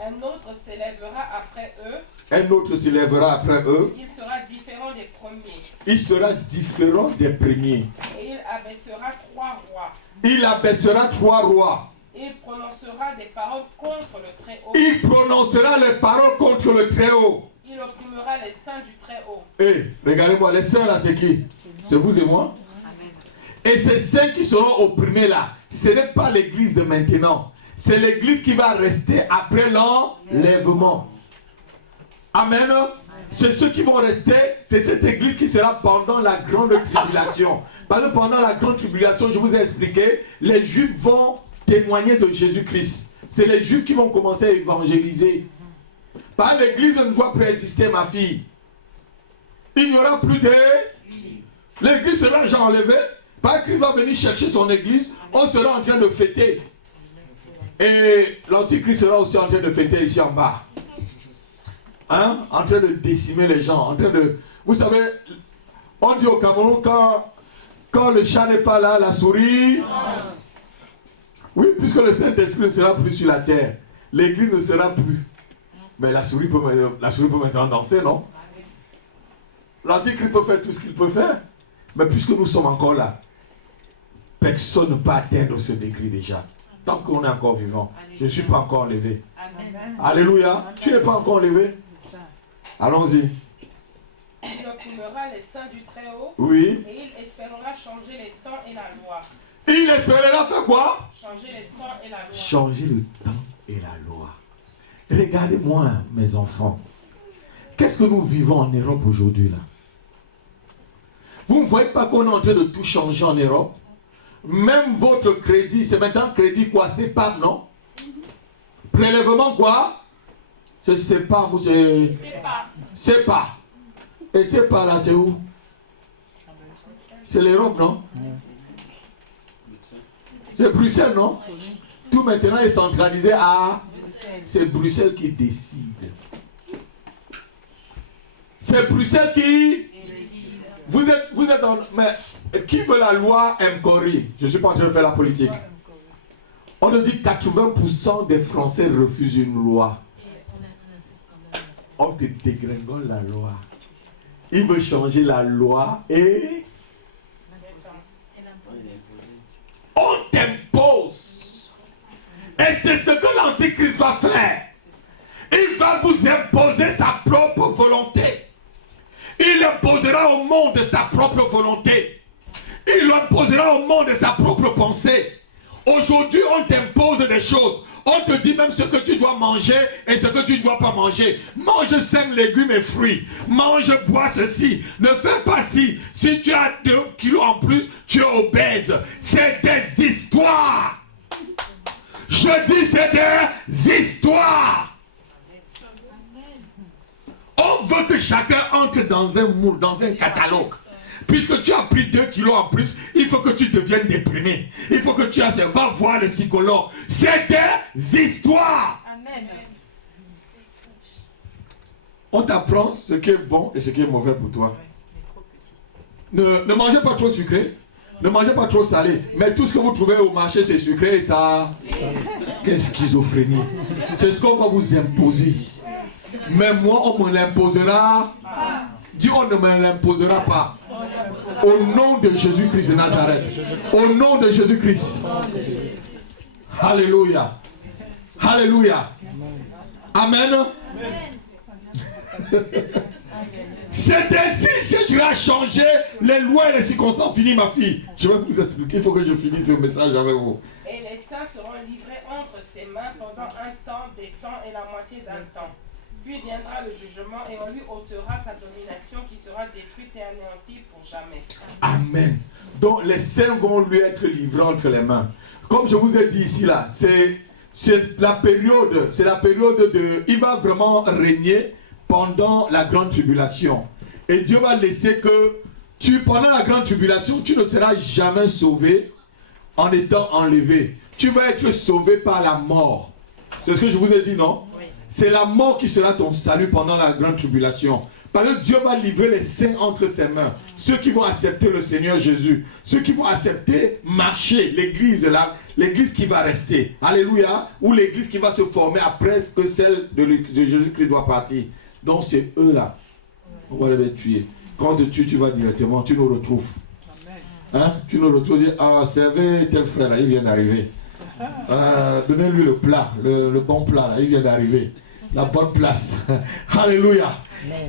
Un autre s'élèvera après eux. Un autre s'élèvera après eux. Il sera différent des premiers. Il sera différent des premiers. Et il abaissera 3 rois. Il abaissera 3 rois. Et il prononcera des paroles contre le Très-Haut. Il prononcera les paroles contre le Très-Haut. Il opprimera les saints du Très-Haut. Eh, regardez-moi, les saints là, c'est qui? C'est vous et moi. Et ces saints qui seront opprimés là, ce n'est pas l'église de maintenant. C'est l'église qui va rester après l'enlèvement. Amen. C'est ceux qui vont rester, c'est cette église qui sera pendant la grande tribulation. Parce que pendant la grande tribulation, je vous ai expliqué, les Juifs vont témoigner de Jésus-Christ. C'est les Juifs qui vont commencer à évangéliser. Par l'église ne doit plus exister, ma fille. Il n'y aura plus de... L'église sera déjà enlevée. Par Christ va venir chercher son église, on sera en train de fêter. Et l'antichrist sera aussi en train de fêter ici en bas. Hein? En train de décimer les gens, en train de... Vous savez, on dit au Cameroun, quand le chat n'est pas là, la souris... Oui, puisque le Saint-Esprit ne sera plus sur la terre, l'église ne sera plus. Mais la souris peut maintenant danser, non? L'antichrist peut faire tout ce qu'il peut faire. Mais puisque nous sommes encore là, personne ne peut atteindre ce degré déjà. Tant qu'on est encore vivant. Je ne suis pas encore enlevé. Amen. Alléluia. Tu n'es pas encore enlevé? Allons-y. Il opprimera les saints du Très-Haut. Oui. Et il espérera changer les temps et la loi. Il espérera faire quoi? Changer les temps et la loi. Changer le temps et la loi. Regardez-moi, mes enfants. Qu'est-ce que nous vivons en Europe aujourd'hui là? Vous ne voyez pas qu'on est en train de tout changer en Europe? Même votre crédit, c'est maintenant crédit quoi? C'est pas, non? Prélèvement quoi? C'est pas, c'est pas. Et c'est pas là, c'est où? C'est l'Europe, non? C'est Bruxelles, non? Tout maintenant est centralisé à... C'est Bruxelles qui décide. C'est Bruxelles qui... Vous êtes dans... Mais qui veut la loi Mkori? Je ne suis pas en train de faire la politique. On nous dit 80% des Français refusent une loi. On te dégringole la loi. Il veut changer la loi et... On t'impose. Et c'est ce que l'Antichrist va faire. vous imposer sa propre volonté. Il imposera au monde sa propre volonté. Il imposera au monde sa propre pensée. Aujourd'hui, on t'impose des choses. On te dit même ce que tu dois manger et ce que tu ne dois pas manger. Mange 5 légumes et fruits. Mange, bois ceci. Ne fais pas ci. Si tu as 2 kilos en plus, tu es obèse. C'est des histoires. Je dis c'est des histoires. On veut que chacun entre dans un moule, dans un catalogue. Puisque tu as pris 2 kilos en plus, il faut que tu deviennes déprimé. Il faut que tu va voir le psychologue. C'est des histoires. Amen. On t'apprend ce qui est bon et ce qui est mauvais pour toi. Ne mangez pas trop sucré. Ne mangez pas trop salé. Mais tout ce que vous trouvez au marché, c'est sucré et ça... Quelle schizophrénie. C'est ce qu'on va vous imposer. Mais moi, on me l'imposera. Dis, on ne me l'imposera pas. Au nom de Jésus-Christ de Nazareth. Au nom de Jésus-Christ. Alléluia. Alléluia. Amen. C'est ainsi que tu vas changer les lois et les circonstances. Fini ma fille. Je vais vous expliquer. Il faut que je finisse ce message avec vous. Et les saints seront livrés entre ses mains pendant un temps, des temps et la moitié d'un temps. Puis viendra le jugement et on lui ôtera sa domination qui sera détruite et anéantie pour jamais. Amen. Donc les saints vont lui être livrés entre les mains. Comme je vous ai dit ici là, c'est la période de... Il va vraiment régner pendant la grande tribulation. Et Dieu va laisser que pendant la grande tribulation, tu ne seras jamais sauvé en étant enlevé. Tu vas être sauvé par la mort. C'est ce que je vous ai dit, non? Oui. C'est la mort qui sera ton salut pendant la grande tribulation. Parce que Dieu va livrer les saints entre ses mains. Ceux qui vont accepter le Seigneur Jésus. Ceux qui vont accepter marcher. L'église là, l'église qui va rester. Alléluia. Ou l'église qui va se former après que celle de Jésus-Christ doit partir. Donc c'est eux là. On va les tuer. Quand tu tues, tu vas directement, tu nous retrouves. Hein? Tu nous retrouves, tu dis, ah, servez tel frère là, il vient d'arriver. Donnez-lui le plat, le bon plat là, il vient d'arriver. La bonne place. Alléluia.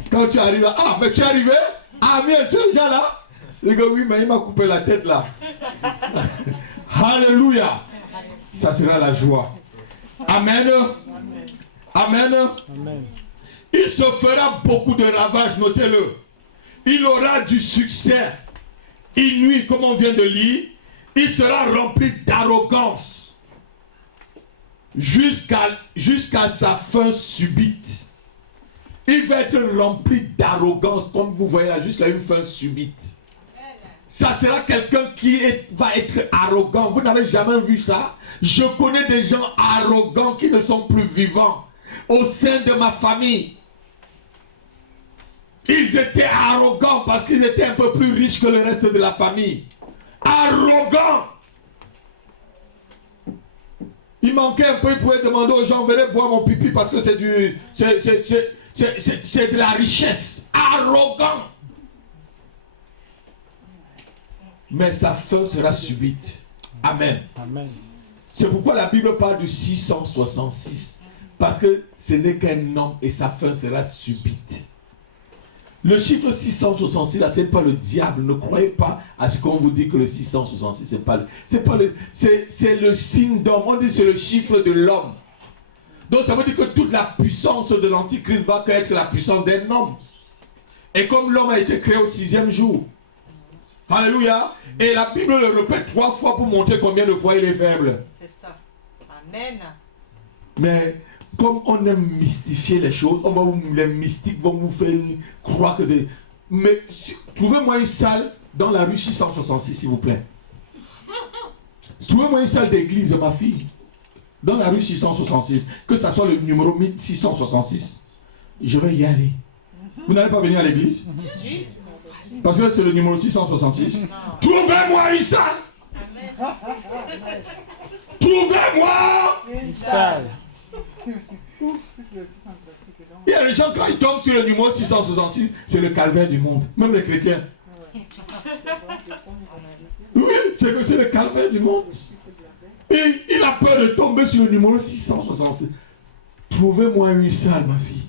Quand tu arrives, ah, mais tu es arrivé? Ah, mais tu es déjà là? Il dit, oui, mais il m'a coupé la tête là. Alléluia. Ça sera la joie. Amen. Amen. Amen. Il se fera beaucoup de ravages, notez-le. Il aura du succès inouï, comme on vient de lire. Il sera rempli d'arrogance jusqu'à sa fin subite. Il va être rempli d'arrogance, comme vous voyez là, jusqu'à une fin subite. Ça sera quelqu'un qui va être arrogant. Vous n'avez jamais vu ça? Je connais des gens arrogants qui ne sont plus vivants au sein de ma famille. Ils étaient arrogants parce qu'ils étaient un peu plus riches que le reste de la famille. Arrogants. Il manquait un peu, ils pouvaient demander aux gens, venez boire mon pipi parce que c'est de la richesse. Arrogant. Mais sa fin sera subite. Amen. Amen. C'est pourquoi la Bible parle du 666. Parce que ce n'est qu'un homme et sa fin sera subite. Le chiffre 666 là, c'est pas le diable. Ne croyez pas à ce qu'on vous dit que le 666 c'est le signe d'homme. On dit c'est le chiffre de l'homme. Donc ça veut dire que toute la puissance de l'antichrist va être la puissance d'un homme. Et comme l'homme a été créé au 6e jour. Alléluia. Et la Bible le répète 3 fois pour montrer combien de fois il est faible. C'est ça. Amen. Mais comme on aime mystifier les choses, les mystiques vont vous faire croire que c'est... Mais trouvez-moi une salle dans la rue 666, s'il vous plaît. Trouvez-moi une salle d'église, ma fille. Dans la rue 666. Que ça soit le numéro 666. Je vais y aller. Vous n'allez pas venir à l'église? Parce que c'est le numéro 666. Trouvez-moi une salle. Trouvez-moi une salle. Il y a des gens, quand ils tombent sur le numéro 666, c'est le calvaire du monde. Même les chrétiens. Oui, c'est le calvaire du monde. Et il a peur de tomber sur le numéro 666. trouvez-moi une salle, ma fille.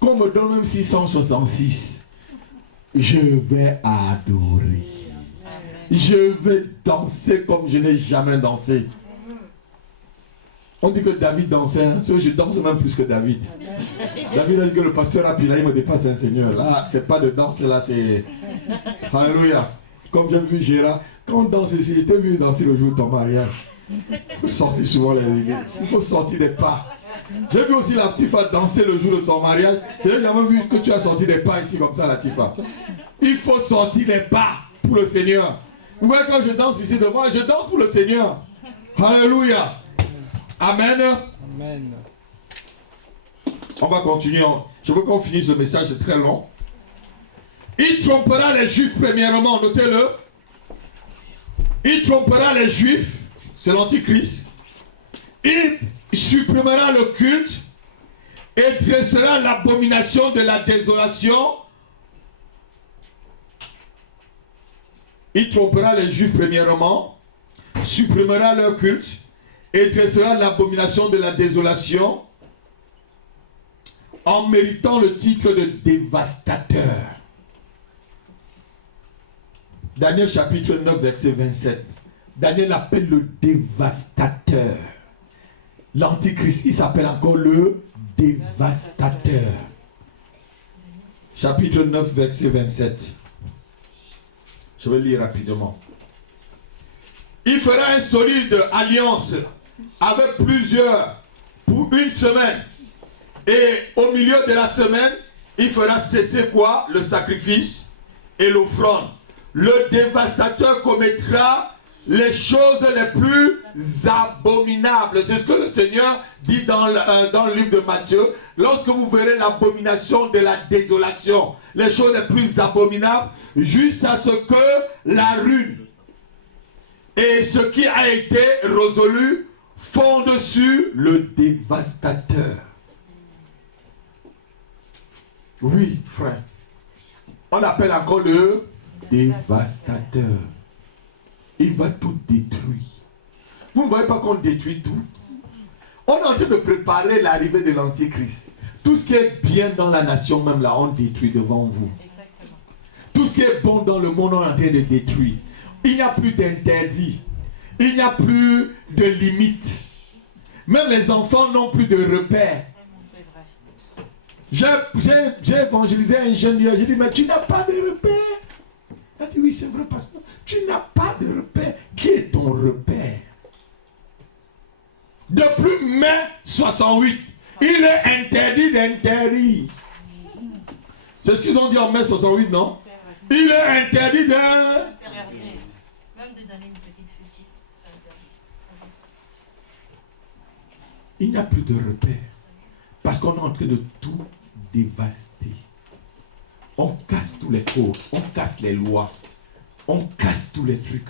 Qu'on me donne même 666. Je vais adorer. Je vais danser comme je n'ai jamais dansé. On dit que David dansait, hein? Je danse même plus que David. David a dit que le pasteur a puis là, il me dépasse un Seigneur. Là, c'est pas de danse, là, c'est... Alléluia. Comme j'ai vu Gérard, quand on danse ici, je t'ai vu danser le jour de ton mariage. Il faut sortir souvent les églises. Il faut sortir des pas. J'ai vu aussi la Tifa danser le jour de son mariage. Je n'ai jamais vu que tu as sorti des pas ici comme ça, la Tifa. Il faut sortir des pas pour le Seigneur. Vous voyez, quand je danse ici devant, je danse pour le Seigneur. Alléluia. Amen. Amen. On va continuer. Je veux qu'on finisse le message, c'est très long. Il trompera les Juifs premièrement, notez-le. Il trompera les Juifs, c'est l'Antichrist. Il supprimera le culte et dressera l'abomination de la désolation. Il trompera les Juifs premièrement, supprimera leur culte et dressera l'abomination de la désolation en méritant le titre de dévastateur. Daniel chapitre 9 verset 27. Daniel appelle le dévastateur. L'Antichrist, il s'appelle encore le dévastateur. Chapitre 9 verset 27. Je vais lire rapidement. Il fera une solide alliance avec plusieurs pour une semaine. Et au milieu de la semaine, il fera cesser quoi? Le sacrifice et l'offrande. Le dévastateur commettra les choses les plus abominables. C'est ce que le Seigneur dit dans le livre de Matthieu. Lorsque vous verrez l'abomination de la désolation, les choses les plus abominables, jusqu'à ce que la ruine et ce qui a été résolu font dessus le dévastateur. Oui, frère. On appelle encore le dévastateur. Il va tout détruire. Vous ne voyez pas qu'on détruit tout? On est en train de préparer l'arrivée de l'Antichrist. Tout ce qui est bien dans la nation même là, on détruit devant vous. Exactement. Tout ce qui est bon dans le monde, on est en train de détruire. Il n'y a plus d'interdit. Il n'y a plus de limite. Même les enfants n'ont plus de repères. C'est vrai. J'ai évangélisé un jeune hier. J'ai dit, mais tu n'as pas de repère. Il a dit, oui, c'est vrai, pasteur. Tu n'as pas de repère. Qui est ton repère? Depuis mai 68, il est interdit d'interdire. C'est ce qu'ils ont dit en mai 68, non? C'est vrai. Il est interdit de... Interdit. Même de donner une petite fessée. C'est interdit. Il n'y a plus de repère. Parce qu'on est en train de tout dévaster. On casse tous les codes, on casse les lois, on casse tous les trucs.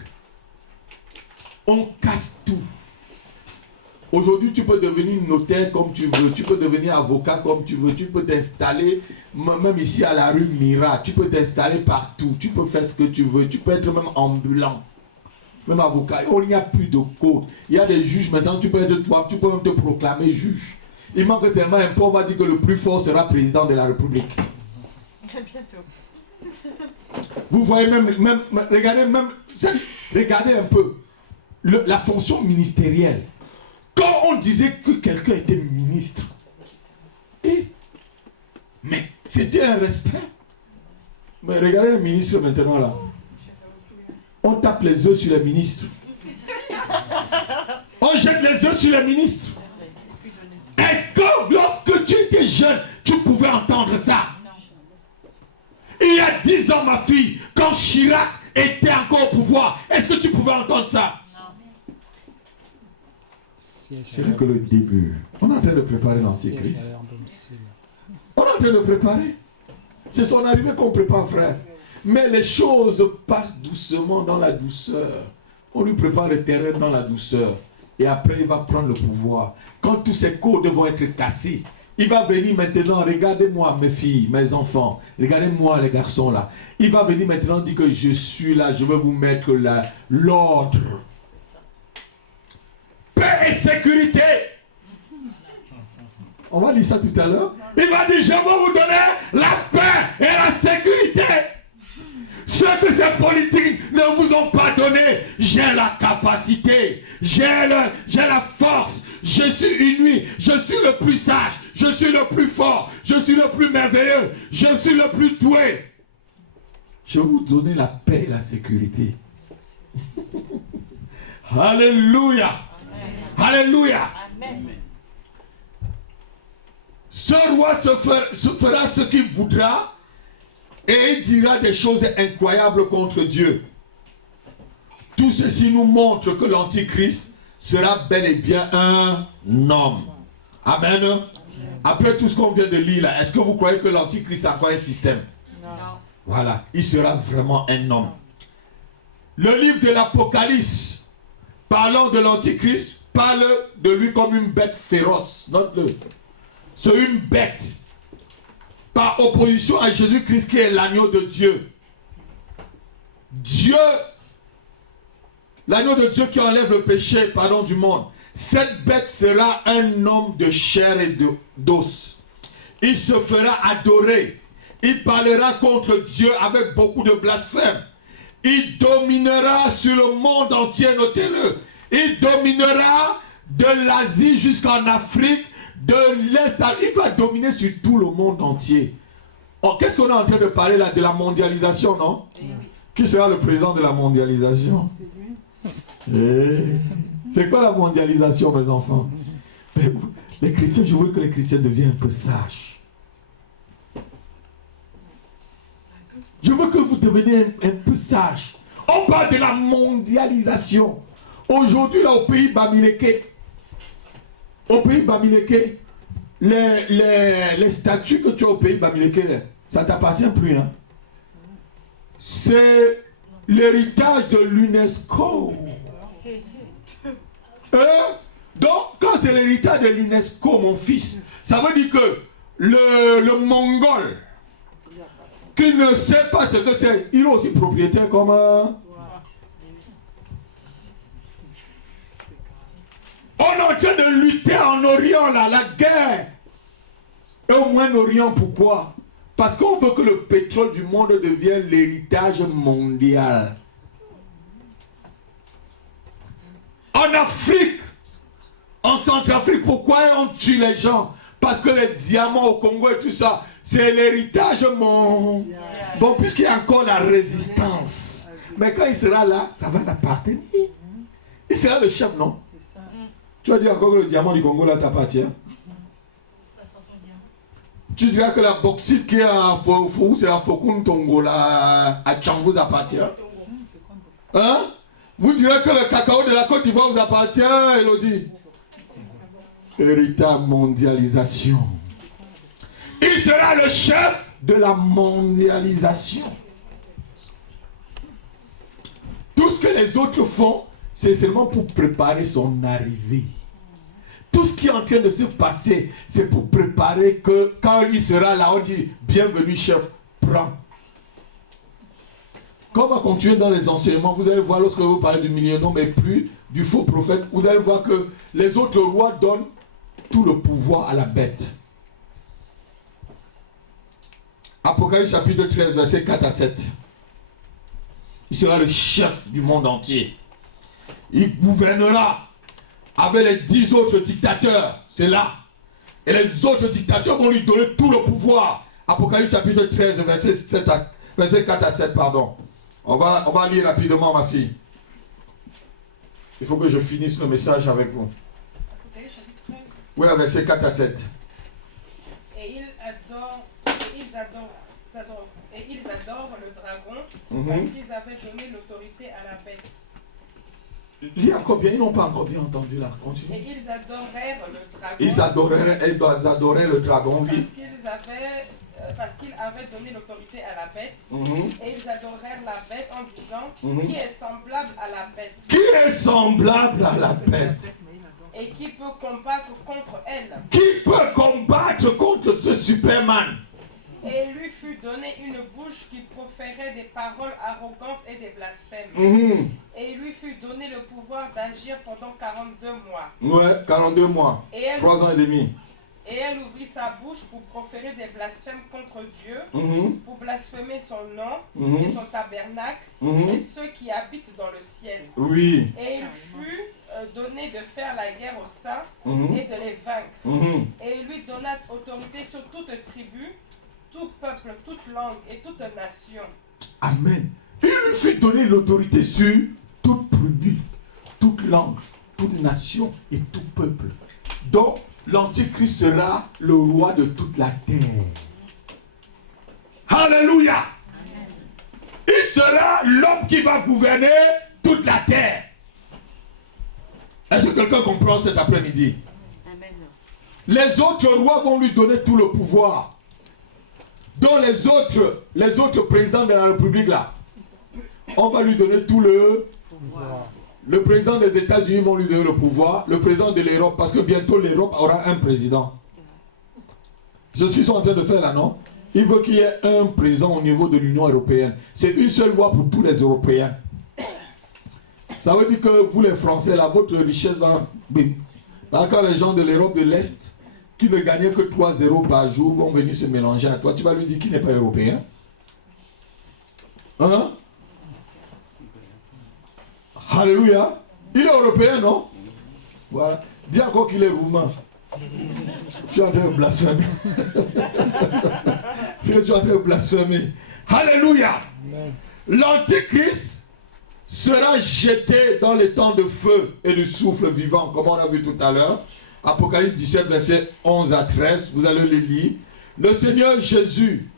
On casse tout. Aujourd'hui, tu peux devenir notaire comme tu veux, tu peux devenir avocat comme tu veux, tu peux t'installer, même ici à la rue Mira, tu peux t'installer partout, tu peux faire ce que tu veux, tu peux être même ambulant, même avocat. Il n'y a plus de code. Il y a des juges maintenant, tu peux être toi, tu peux même te proclamer juge. Il manque seulement un peu, on va dire que le plus fort sera président de la République. Bientôt. Vous voyez regardez un peu la fonction ministérielle. Quand on disait que quelqu'un était ministre, mais c'était un respect. Mais regardez le ministre maintenant là. On tape les œufs sur les ministres. On jette les œufs sur les ministres. Est-ce que lorsque tu étais jeune, tu pouvais entendre ça? Il y a 10 ans, ma fille, quand Chirac était encore au pouvoir, est-ce que tu pouvais entendre ça? C'est là que le début. On est en train de préparer l'Antichrist. On est en train de préparer. C'est son arrivée qu'on prépare, frère. Mais les choses passent doucement dans la douceur. On lui prépare le terrain dans la douceur. Et après, il va prendre le pouvoir. Quand tous ces codes vont être cassés, il va venir maintenant, regardez-moi mes filles, mes enfants, regardez-moi les garçons là. Il va venir maintenant dire que je suis là, je vais vous mettre l'ordre. Paix et sécurité. On va lire ça tout à l'heure. Il va dire, je vais vous donner la paix et la sécurité. Ce que ces politiques ne vous ont pas donné, j'ai la capacité, j'ai la force, je suis uni, je suis le plus sage, je suis le plus fort, je suis le plus merveilleux, je suis le plus doué. Je vais vous donner la paix et la sécurité. Alléluia. Alléluia. Amen. Ce roi se fera ce qu'il voudra et il dira des choses incroyables contre Dieu. Tout ceci nous montre que l'Antichrist sera bel et bien un homme. Amen. Après tout ce qu'on vient de lire là, est-ce que vous croyez que l'Antichrist a encore un système? Non. Voilà, il sera vraiment un homme. Le livre de l'Apocalypse, parlant de l'Antichrist, parle de lui comme une bête féroce. Note-le. C'est une bête. Par opposition à Jésus-Christ qui est l'agneau de Dieu. Dieu, l'agneau de Dieu qui enlève le péché, du monde. Cette bête sera un homme de chair et d'os. Il se fera adorer. Il parlera contre Dieu avec beaucoup de blasphème. Il dominera sur le monde entier, notez-le. Il dominera de l'Asie jusqu'en Afrique, de l'Est. Il va dominer sur tout le monde entier. Oh, qu'est-ce qu'on est en train de parler là? De la mondialisation, non? Oui. Qui sera le président de la mondialisation? C'est quoi la mondialisation, mes enfants? Les chrétiens, je veux que les chrétiens deviennent un peu sages. Je veux que vous deveniez un peu sages. On parle de la mondialisation. Aujourd'hui, là, au pays Bamileke, les statues que tu as au pays Bamileke, ça ne t'appartient plus. Hein? C'est l'héritage de l'UNESCO. Donc, quand c'est l'héritage de l'UNESCO, mon fils, ça veut dire que le Mongol, qui ne sait pas ce que c'est, il est aussi propriétaire comme un... On est en train de lutter en Orient, là, la guerre. Et au Moyen-Orient, pourquoi? Parce qu'on veut que le pétrole du monde devienne l'héritage mondial. En Afrique, en Centrafrique, pourquoi on tue les gens? Parce que les diamants au Congo et tout ça, c'est l'héritage mondial. Bon, puisqu'il y a encore la résistance. Mais quand il sera là, ça va l'appartenir. Il sera le chef, non? Tu vas dire encore que le diamant du Congo là t'appartient. Tu diras que la bauxite qui est à Fou, c'est à Fokun Tongo là, à Tchang vous appartient. Hein? Vous direz que le cacao de la Côte d'Ivoire vous appartient, Elodie. Héritage mondialisation. Il sera le chef de la mondialisation. Tout ce que les autres font, c'est seulement pour préparer son arrivée. Tout ce qui est en train de se passer, c'est pour préparer que quand il sera là, on dit bienvenue chef, prends. Quand on va continuer dans les enseignements, vous allez voir lorsque vous parlez du millénaire et plus du faux prophète, vous allez voir que les autres rois donnent tout le pouvoir à la bête. Apocalypse chapitre 13, versets 4 à 7. Il sera le chef du monde entier. Il gouvernera avec les 10 autres dictateurs. C'est là. Et les autres dictateurs vont lui donner tout le pouvoir. Apocalypse chapitre 13, verset 4 à 7, pardon. On va lire rapidement, ma fille. Il faut que je finisse le message avec vous. Apocalypse chapitre 13. Oui, verset 4 à 7. Et ils adorent le dragon parce qu'ils avaient donné l'autorité à la bête. Lis encore bien, ils n'ont pas encore bien entendu là. Continue. Et ils adorèrent le dragon. Ils adoraient le dragon, oui. Parce qu'ils avaient donné l'autorité à la bête. Et ils adorèrent la bête en disant qui est semblable à la bête. Qui est semblable à la bête? Et qui peut combattre contre elle. Qui peut combattre contre ce Superman? Et il lui fut donné une bouche qui proférait des paroles arrogantes et des blasphèmes. Et il lui fut donné le pouvoir d'agir pendant 42 mois. Ouais, 42 mois. 3 ans et demi. Et elle sa bouche pour proférer des blasphèmes contre Dieu, Mhm. pour blasphémer son nom Mhm. et son tabernacle, Mhm. et ceux qui habitent dans le ciel. Oui. Et il fut donné de faire la guerre aux saints Mhm. et de les vaincre. Mhm. Et il lui donna autorité sur toute tribu, tout peuple, toute langue et toute nation. Amen. Il lui fit donner l'autorité sur toute tribu, toute langue, toute nation et tout peuple. Donc, l'Antichrist sera le roi de toute la terre. Alléluia. Il sera l'homme qui va gouverner toute la terre. Est-ce que quelqu'un comprend cet après-midi? Amen. Les autres rois vont lui donner tout le pouvoir. Donc les autres présidents de la République là, on va lui donner tout le pouvoir. Le président des États-Unis vont lui donner le pouvoir, le président de l'Europe, parce que bientôt l'Europe aura un président. C'est ce qu'ils sont en train de faire là, non? Il veut qu'il y ait un président au niveau de l'Union européenne. C'est une seule loi pour tous les Européens. Ça veut dire que vous les Français, là, votre richesse va... Quand les gens de l'Europe de l'Est, qui ne gagnaient que 3 € par jour, vont venir se mélanger à toi, tu vas lui dire qu'il n'est pas européen. Hein? Alléluia. Il est européen, non? Voilà. Dis encore qu'il est roumain. Tu es en train de blasphémer. C'est que tu es en train de blasphémer. Alléluia. L'Antichrist sera jeté dans les temps de feu et de souffle vivant, comme on a vu tout à l'heure. Apocalypse 17, verset 11 à 13. Vous allez le lire. Le Seigneur Jésus,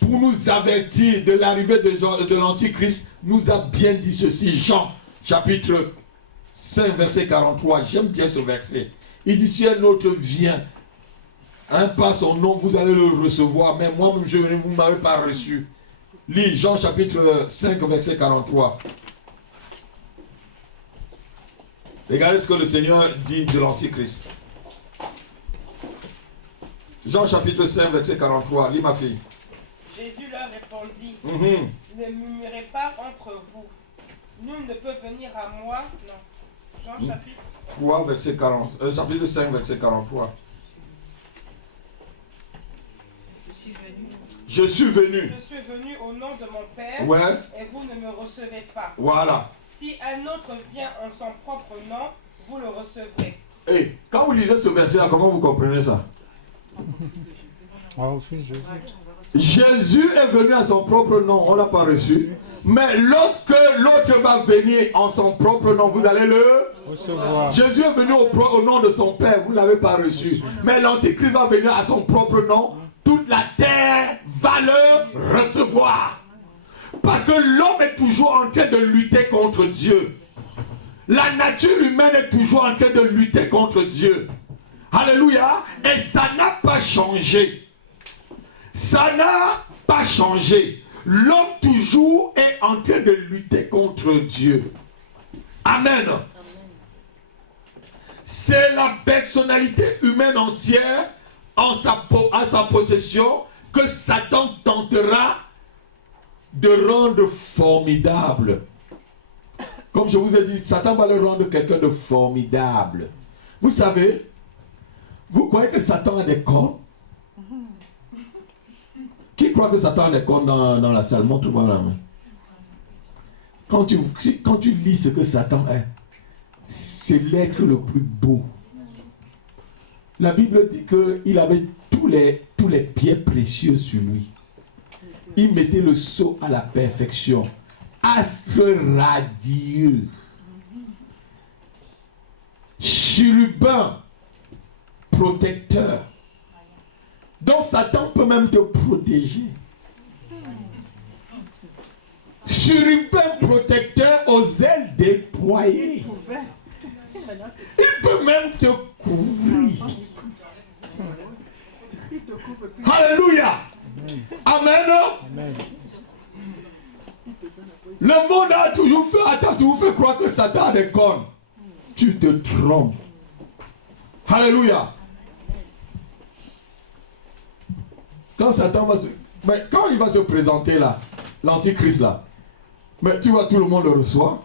pour nous avertir de l'arrivée de l'Antichrist, nous a bien dit ceci. Jean, chapitre 5, verset 43. J'aime bien ce verset. Il dit, si un autre vient, par son nom, vous allez le recevoir. Mais moi-même, je venais, vous ne m'avez pas reçu. Lis Jean, chapitre 5, verset 43. Regardez ce que le Seigneur dit de l'Antichrist. Jean, chapitre 5, verset 43. Lis, ma fille. Jésus leur répondit, Mhm. ne murmurez pas entre vous. Nul ne peut venir à moi. Non. Jean chapitre 3, verset 40. Chapitre 5, verset 43. Je suis venu. Je suis venu au nom de mon Père, Ouais. et vous ne me recevez pas. Voilà. Si un autre vient en son propre nom, vous le recevrez. Et quand vous lisez ce verset-là, comment vous comprenez ça? Jésus est venu à son propre nom, on ne l'a pas reçu. Mais lorsque l'autre va venir en son propre nom, vous allez le recevoir. Jésus est venu au nom de son Père, vous ne l'avez pas reçu. Mais l'Antichrist va venir à son propre nom, toute la terre va le recevoir. Parce que l'homme est toujours en train de lutter contre Dieu. La nature humaine est toujours en train de lutter contre Dieu. Alléluia. Et ça n'a pas changé. Ça n'a pas changé. L'homme toujours est en train de lutter contre Dieu. Amen. C'est la personnalité humaine entière à sa possession que Satan tentera de rendre formidable. Comme je vous ai dit, Satan va le rendre quelqu'un de formidable. Vous savez, vous croyez que Satan a des cornes? Qui croit que Satan a des cornes dans la salle? Montre-moi la main. Quand tu lis ce que Satan est, c'est l'être le plus beau. La Bible dit qu'il avait tous les pierres précieuses sur lui. Il mettait le sceau à la perfection. Astre radieux. Chérubin protecteur. Donc Satan peut même te protéger. Chérubin protecteur aux ailes déployées. Il peut même te couvrir. Alléluia. Amen. Amen. Le monde a toujours fait croire que Satan a des cornes. Tu te trompes. Alléluia. Quand Satan va quand il va se présenter là, l'Antichrist là, mais tu vois, tout le monde le reçoit.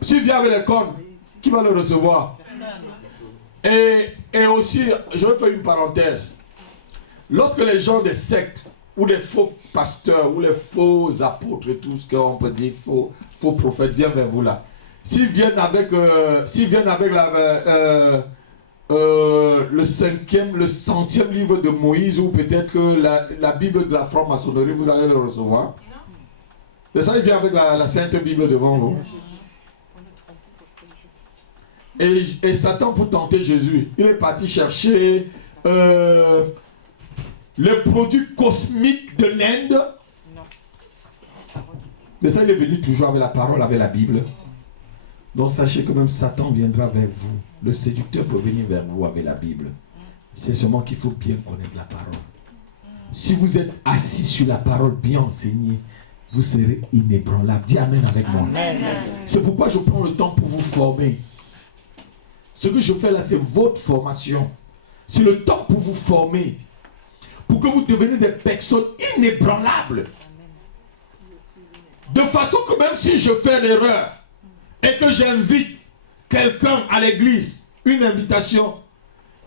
S'il vient avec les cornes, qui va le recevoir? Et aussi, je vais faire une parenthèse. Lorsque les gens des sectes, ou les faux pasteurs, ou les faux apôtres, et tout ce qu'on peut dire, faux prophètes, viennent vers vous là. S'ils viennent avec le 5e, le 100e livre de Moïse, ou peut-être que la Bible de la franc-maçonnerie, vous allez le recevoir. C'est ça, il vient avec la Sainte Bible devant vous. Et Satan, pour tenter Jésus, il est parti chercher les produits cosmiques de l'Inde. Mais ça, il est venu toujours avec la parole, avec la Bible. Donc sachez que même Satan viendra vers vous. Le séducteur peut venir vers vous avec la Bible. C'est seulement qu'il faut bien connaître la parole. Si vous êtes assis sur la parole bien enseignée, vous serez inébranlable. Dis Amen avec moi. C'est pourquoi je prends le temps pour vous former. Ce que je fais là, c'est votre formation. C'est le temps pour vous former. Pour que vous deveniez des personnes inébranlables. De façon que même si je fais l'erreur et que j'invite quelqu'un à l'église, une invitation,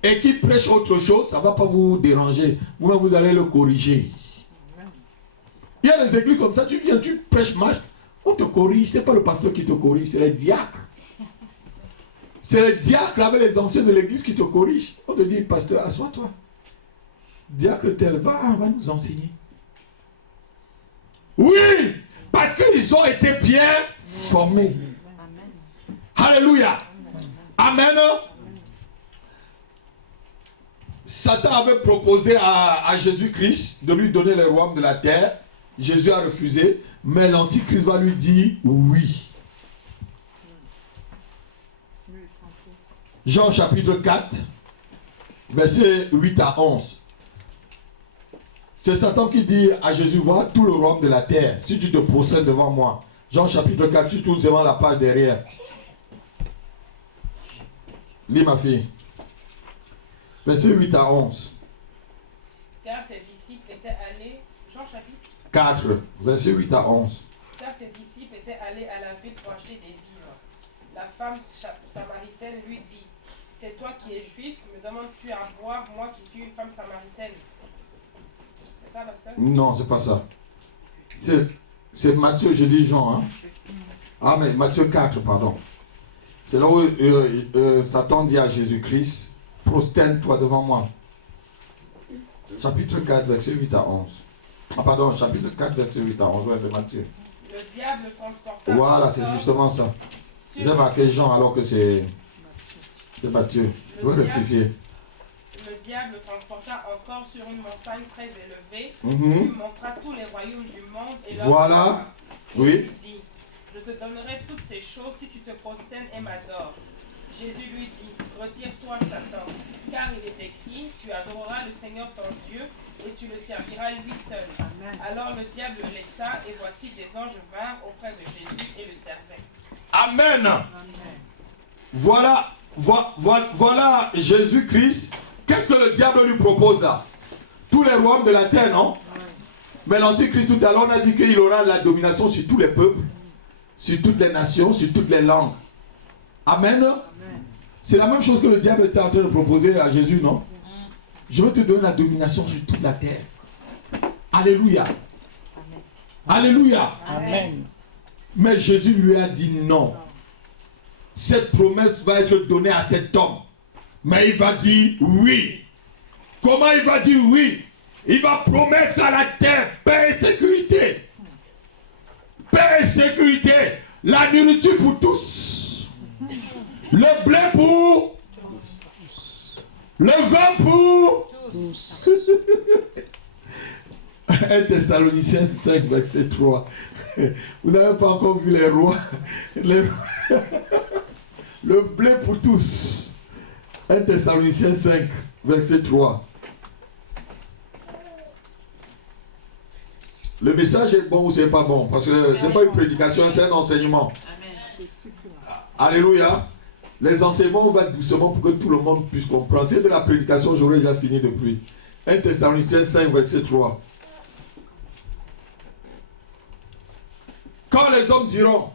et qui prêche autre chose, ça ne va pas vous déranger. Vous-même, vous allez le corriger. Il y a des églises comme ça, tu viens, tu prêches mal, on te corrige. Ce n'est pas le pasteur qui te corrige, c'est les diacres. C'est les diacres avec les anciens de l'église qui te corrigent. On te dit, pasteur, assois-toi. Diacre tel, va nous enseigner. Oui, parce qu'ils ont été bien formés. Alléluia. Amen. Satan avait proposé à Jésus-Christ de lui donner les royaumes de la terre. Jésus a refusé, mais l'Antichrist va lui dire oui. Jean chapitre 4, versets 8 à 11. C'est Satan qui dit à Jésus, vois tout le royaume de la terre, si tu te prosternes devant moi. Jean chapitre 4, tu tournes seulement la page derrière. Lis ma fille. Versets 8 à 11. Car ses disciples étaient allés, Jean chapitre 4, versets 8 à 11. Car ses disciples étaient allés à la ville pour acheter des vivres. La femme samaritaine lui dit, c'est toi qui es juif, me demandes-tu à boire, moi qui suis une femme samaritaine? C'est ça, pasteur? Non, c'est pas ça. C'est Matthieu, je dis Jean. Hein? Ah, mais Matthieu 4, pardon. C'est là où Satan dit à Jésus-Christ, prosterne-toi devant moi. Chapitre 4, verset 8 à 11. Ah, pardon, chapitre 4, verset 8 à 11. Ouais, c'est Matthieu. Le diable transporta... Voilà, c'est justement ça. J'ai marqué Jean alors que c'est Matthieu. Je vais rectifier. Le diable transporta encore sur une montagne très élevée, lui montra tous les royaumes du monde et leur voilà. Oui. lui dit, je te donnerai toutes ces choses si tu te prosternes et m'adores. Jésus lui dit, retire-toi Satan, car il est écrit, tu adoreras le Seigneur ton Dieu et tu le serviras lui seul. Amen. Alors le diable le laissa et voici des anges vinrent auprès de Jésus et le servaient. Amen. Voilà Jésus-Christ. Qu'est-ce que le diable lui propose là? Tous les royaumes de la terre, non? Mais l'Antichrist, tout à l'heure, on a dit qu'il aura la domination sur tous les peuples, sur toutes les nations, sur toutes les langues. Amen. C'est la même chose que le diable était en train de proposer à Jésus, non? Je veux te donner la domination sur toute la terre. Alléluia. Alléluia. Amen. Mais Jésus lui a dit non. Cette promesse va être donnée à cet homme. Mais il va dire oui. Comment il va dire oui? Il va promettre à la terre paix et sécurité. Paix et sécurité. La nourriture pour tous. Le blé pour. Le vin pour. 1 Thessaloniciens 5, verset 3. Vous n'avez pas encore vu les rois. Le blé pour tous. 1 Thessaloniciens 5, verset 3. Le message est bon ou c'est pas bon? Parce que c'est pas une prédication, c'est un enseignement. Amen. Alléluia. Les enseignements, on va doucement pour que tout le monde puisse comprendre. Si c'est de la prédication, j'aurais déjà fini depuis. 1 Thessaloniciens 5, verset 3. Quand les hommes diront,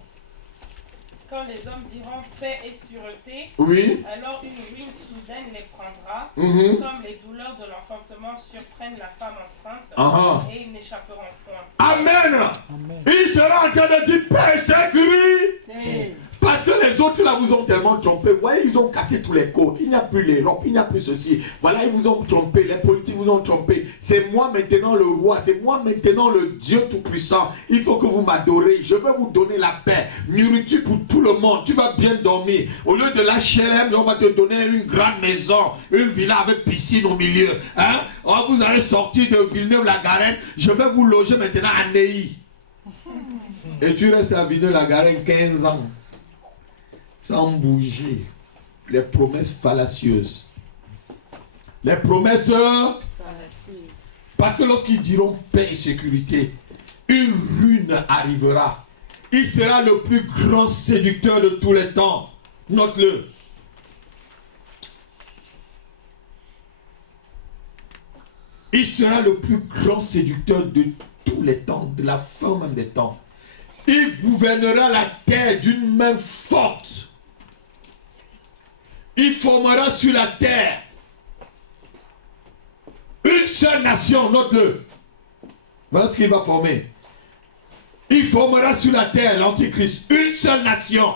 Quand les hommes diront paix et sûreté, Oui. alors une ruine soudaine les prendra, Mhm. comme les douleurs de l'enfantement surprennent la femme enceinte, Ah. et ils n'échapperont point. Amen. Il sera en train de dire paix et sécurité. Parce que les autres là vous ont tellement trompé. Vous voyez, ils ont cassé tous les côtes. Il n'y a plus l'Europe, il n'y a plus ceci. Voilà, ils vous ont trompé. Les politiques vous ont trompé. C'est moi maintenant le roi. C'est moi maintenant le Dieu tout-puissant. Il faut que vous m'adorez. Je vais vous donner la paix. Nourriture pour tout le monde. Tu vas bien dormir. Au lieu de l'HLM, on va te donner une grande maison. Une villa avec piscine au milieu. Hein? Oh, vous allez sortir de Villeneuve-la-Garenne. Je vais vous loger maintenant à Neuilly. Et tu restes à Villeneuve-la-Garenne 15 ans. Sans bouger. Les promesses fallacieuses. Les promesses. Parce que lorsqu'ils diront paix et sécurité, une ruine arrivera. Il sera le plus grand séducteur de tous les temps. Note-le. Il sera le plus grand séducteur de tous les temps, de la fin même des temps. Il gouvernera la terre d'une main forte. Il formera sur la terre une seule nation, note-le. Voilà ce qu'il va former. Il formera sur la terre, l'Antichrist, une seule nation,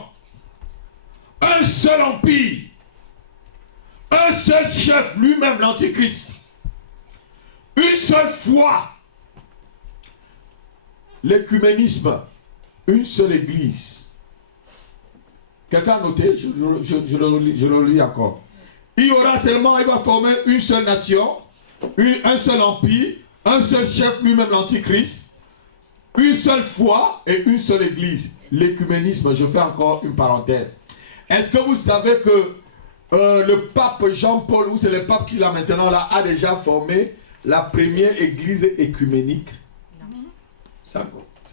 un seul empire, un seul chef, lui-même l'Antichrist, une seule foi, l'écuménisme, une seule église. Quelqu'un a noté, je le lis encore. Il y aura seulement, il va former une seule nation, un seul empire, un seul chef, lui-même l'Antichrist, une seule foi et une seule église. L'écuménisme, je fais encore une parenthèse. Est-ce que vous savez que le pape Jean-Paul, ou c'est le pape qui l'a maintenant là, a déjà formé la première église écuménique? C'est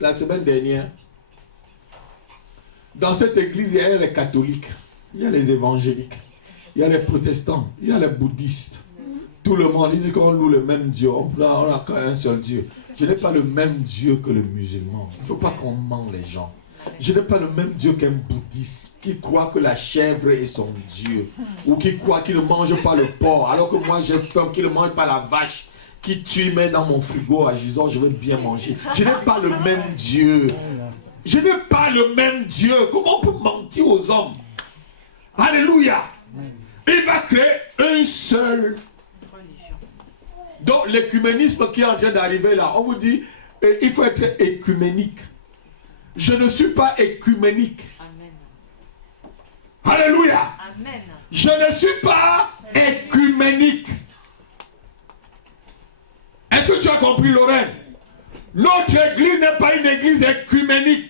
la semaine dernière. Dans cette église, il y a les catholiques, il y a les évangéliques, il y a les protestants, il y a les bouddhistes. Tout le monde, il dit qu'on loue le même Dieu, on n'a qu'un seul Dieu. Je n'ai pas le même Dieu que le musulman. Il ne faut pas qu'on ment les gens. Je n'ai pas le même Dieu qu'un bouddhiste qui croit que la chèvre est son Dieu. Ou qui croit qu'il ne mange pas le porc, alors que moi j'ai faim, qu'il ne mange pas la vache. Qui tu mets dans mon frigo à Gisors, je vais bien manger. Je n'ai pas le même Dieu. Je n'ai pas le même Dieu. Comment on peut mentir aux hommes? Alléluia. Il va créer une seule. Donc l'écuménisme qui est en train d'arriver là, on vous dit, il faut être écuménique. Je ne suis pas écuménique. Amen. Alléluia. Amen. Je ne suis pas écuménique. Est-ce que tu as compris, Lorraine? Notre église n'est pas une église écuménique.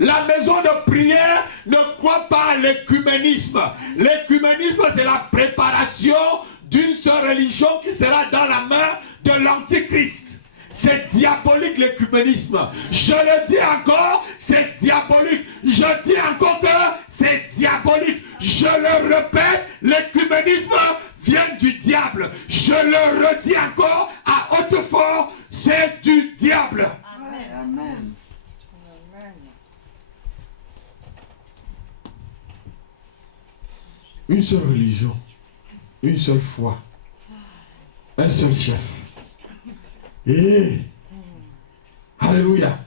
La maison de prière ne croit pas à l'écuménisme. L'écuménisme, c'est la préparation d'une seule religion qui sera dans la main de l'Antichrist. C'est diabolique l'écuménisme. Je le dis encore, c'est diabolique. Je dis encore que c'est diabolique. Je le répète, l'écuménisme vient du diable. Je le redis encore à haute voix, c'est du diable. Amen. Amen. Une seule religion, une seule foi, un seul chef. Et alléluia.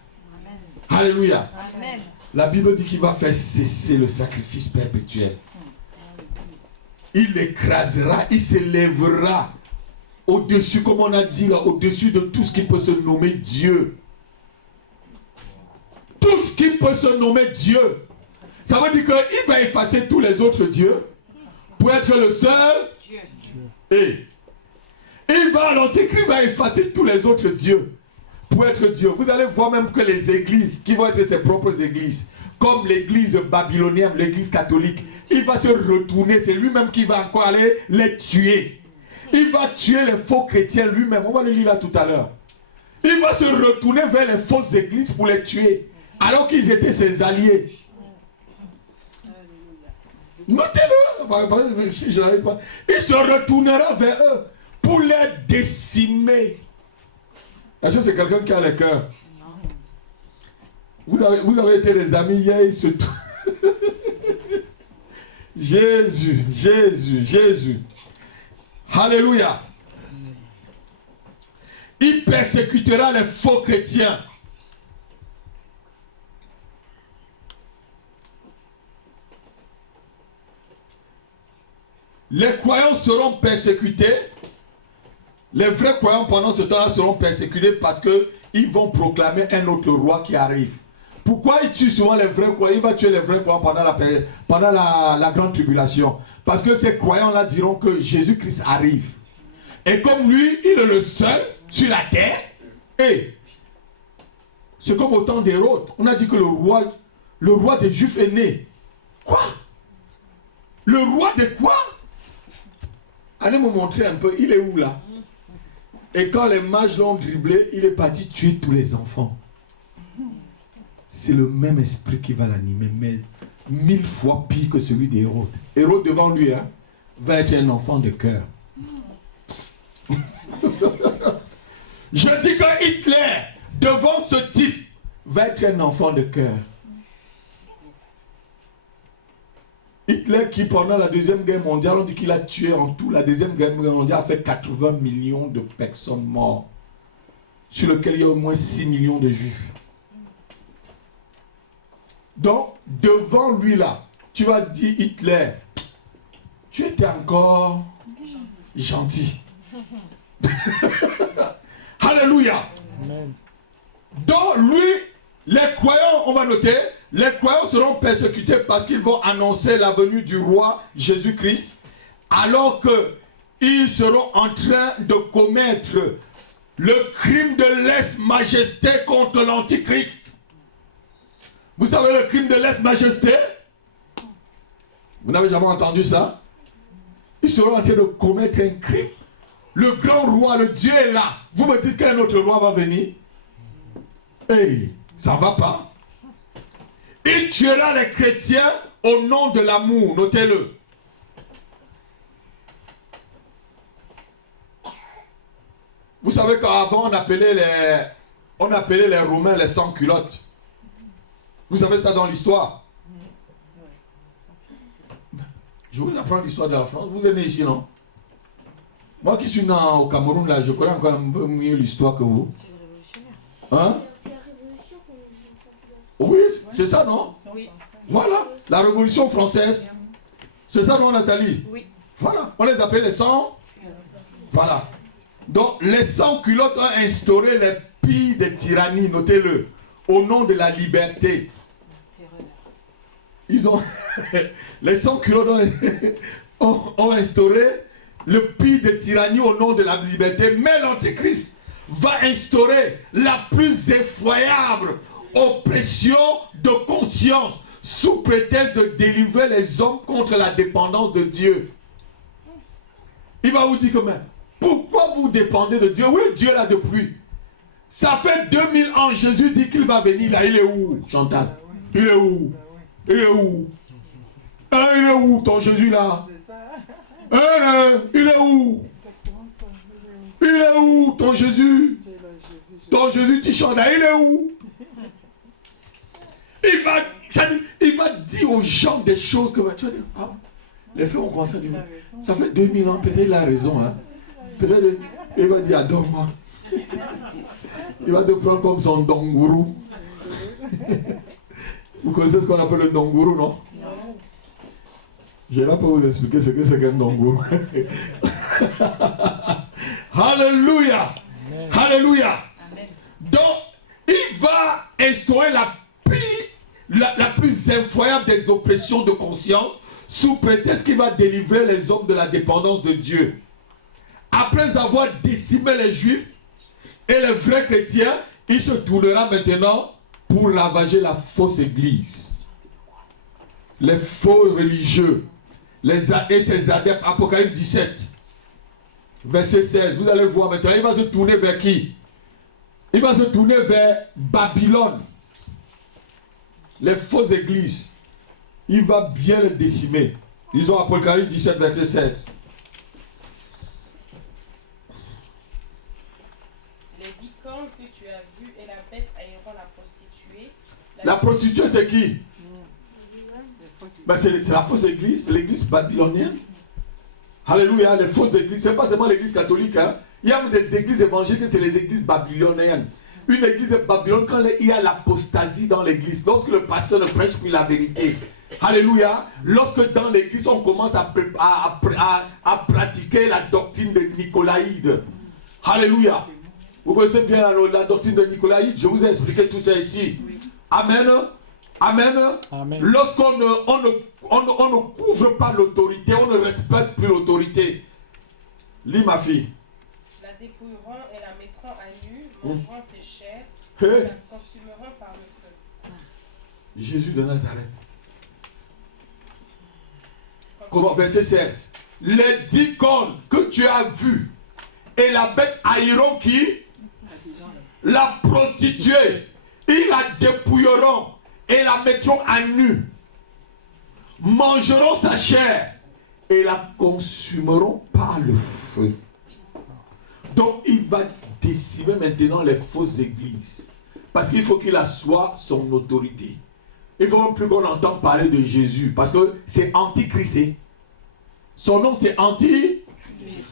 Amen. Alléluia. Amen. La Bible dit qu'il va faire cesser le sacrifice perpétuel. Il écrasera, il s'élèvera au-dessus, comme on a dit là, au-dessus de tout ce qui peut se nommer Dieu. Tout ce qui peut se nommer Dieu. Ça veut dire qu'il va effacer tous les autres dieux pour être le seul Dieu. Et il va, l'Antichrist va effacer tous les autres dieux pour être Dieu. Vous allez voir même que les églises, qui vont être ses propres églises, comme l'église babylonienne, l'église catholique, il va se retourner, c'est lui-même qui va encore aller les tuer. Il va tuer les faux chrétiens lui-même, on va le lire là tout à l'heure. Il va se retourner vers les fausses églises pour les tuer, alors qu'ils étaient ses alliés. Notez-le, si je n'arrive pas. Il se retournera vers eux pour les décimer. Est-ce que c'est quelqu'un qui a le cœur? Vous avez été des amis hier, il se tourne. Jésus, Jésus, Jésus. Alléluia. Il persécutera les faux chrétiens. Les croyants seront persécutés. Les vrais croyants pendant ce temps-là seront persécutés parce qu'ils vont proclamer un autre roi qui arrive. Pourquoi il tue souvent les vrais croyants? Il va tuer les vrais croyants pendant la grande tribulation. Parce que ces croyants-là diront que Jésus-Christ arrive. Et comme lui, il est le seul sur la terre. Et c'est comme au temps d'Hérode. On a dit que le roi des Juifs est né. Quoi? Le roi de quoi? Allez me montrer un peu, il est où là? Et quand les mages l'ont dribblé, il est parti tuer tous les enfants. C'est le même esprit qui va l'animer, mais 1000 fois pire que celui d'Hérode. Hérode devant lui va être un enfant de cœur. Je dis que Hitler, devant ce type, va être un enfant de cœur. Hitler qui pendant la Deuxième Guerre mondiale, on dit qu'il a tué en tout, la Deuxième Guerre mondiale a fait 80 millions de personnes mortes, sur lesquelles il y a au moins 6 millions de juifs. Donc, devant lui là, tu vas dire Hitler, tu étais encore gentil. Alléluia. Donc, lui, les croyants, on va noter, les croyants seront persécutés parce qu'ils vont annoncer la venue du roi Jésus-Christ, alors qu'ils seront en train de commettre le crime de lèse-majesté contre l'Antichrist. Vous savez le crime de lèse-majesté? Vous n'avez jamais entendu ça? Ils seront en train de commettre un crime. Le grand roi, le Dieu est là. Vous me dites qu'un autre roi va venir? Hey, ça ne va pas. Il tuera les chrétiens au nom de l'amour. Notez-le. Vous savez qu'avant on appelait les Romains les sans-culottes. Vous savez ça dans l'histoire? Je vous apprends l'histoire de la France. Vous êtes né ici, non? Moi qui suis né au Cameroun, là, je connais encore un peu mieux l'histoire que vous. Hein? C'est la révolution qu'on dit. Oui, c'est ça, non? Oui. Voilà, la Révolution française. C'est ça, non, Nathalie? Oui. Voilà, on les appelle les sans. Voilà. Donc, les sans-culottes ont instauré les pires des tyrannies, notez-le, au nom de la liberté. Ils ont. Les sans-culottes ont instauré le pire des tyrannies au nom de la liberté, mais l'Antichrist va instaurer la plus effroyable oppression de conscience sous prétexte de délivrer les hommes contre la dépendance de Dieu. Il va vous dire que même, pourquoi vous dépendez de Dieu? Oui, Dieu est là depuis. Ça fait 2000 ans, Jésus dit qu'il va venir là. Il est où, Chantal? Il est où? Il est où? Hein, il est où ton Jésus là? Hein, il est où? Il est où ton Jésus? Ton Jésus tu chantes là, il est où? Il va dire aux gens des choses que tu vas dire, ah, les faits ont commencé à dire, ça fait 2000 ans, peut-être il a raison. Hein. Peut-être il va dire, adore-moi. Il va te prendre comme son dongourou. Vous connaissez ce qu'on appelle le dongourou, non? Je ne vais pas vous expliquer ce que c'est qu'un dongourou. Alléluia. Alléluia. Donc, il va instaurer la plus effroyable des oppressions de conscience sous prétexte qu'il va délivrer les hommes de la dépendance de Dieu. Après avoir décimé les juifs et les vrais chrétiens, il se tournera maintenant pour ravager la fausse église. Les faux religieux et ses adeptes. Apocalypse 17, verset 16. Vous allez voir maintenant, il va se tourner vers qui? Il va se tourner vers Babylone. Les fausses églises. Il va bien les décimer. Lisons Apocalypse 17, verset 16. Les 10 cornes que tu as vues et la bête aérant la prostituée. La prostituée, c'est qui? Ben c'est la fausse église, c'est l'église babylonienne. Alléluia, les fausses églises, ce n'est pas seulement l'église catholique. Hein. Il y a des églises évangéliques, c'est les églises babyloniennes. Une église Babylone, quand il y a l'apostasie dans l'église, lorsque le pasteur ne prêche plus la vérité. Alléluia. Lorsque dans l'église, on commence à pratiquer la doctrine de Nicolaïde. Alléluia. Vous connaissez bien la doctrine de Nicolaïde. Je vous ai expliqué tout ça ici. Amen. Amen. Amen. Lorsqu'on ne couvre pas l'autorité, on ne respecte plus l'autorité. Lis ma fille. La dépouilleront et la mettront à nu, mangeront ses chairs, et la consumeront par le feu. Jésus de Nazareth. Comment? Verset 16. Les 10 cornes que tu as vues et la bête haïront qui? La prostituée. Ils la dépouilleront et la mettront à nu. Mangeront sa chair et la consumeront par le feu. Donc il va décimer maintenant les fausses églises. Parce qu'il faut qu'il assoie son autorité. Il ne faut même plus qu'on entende parler de Jésus. Parce que c'est antichrist. Son nom c'est anti.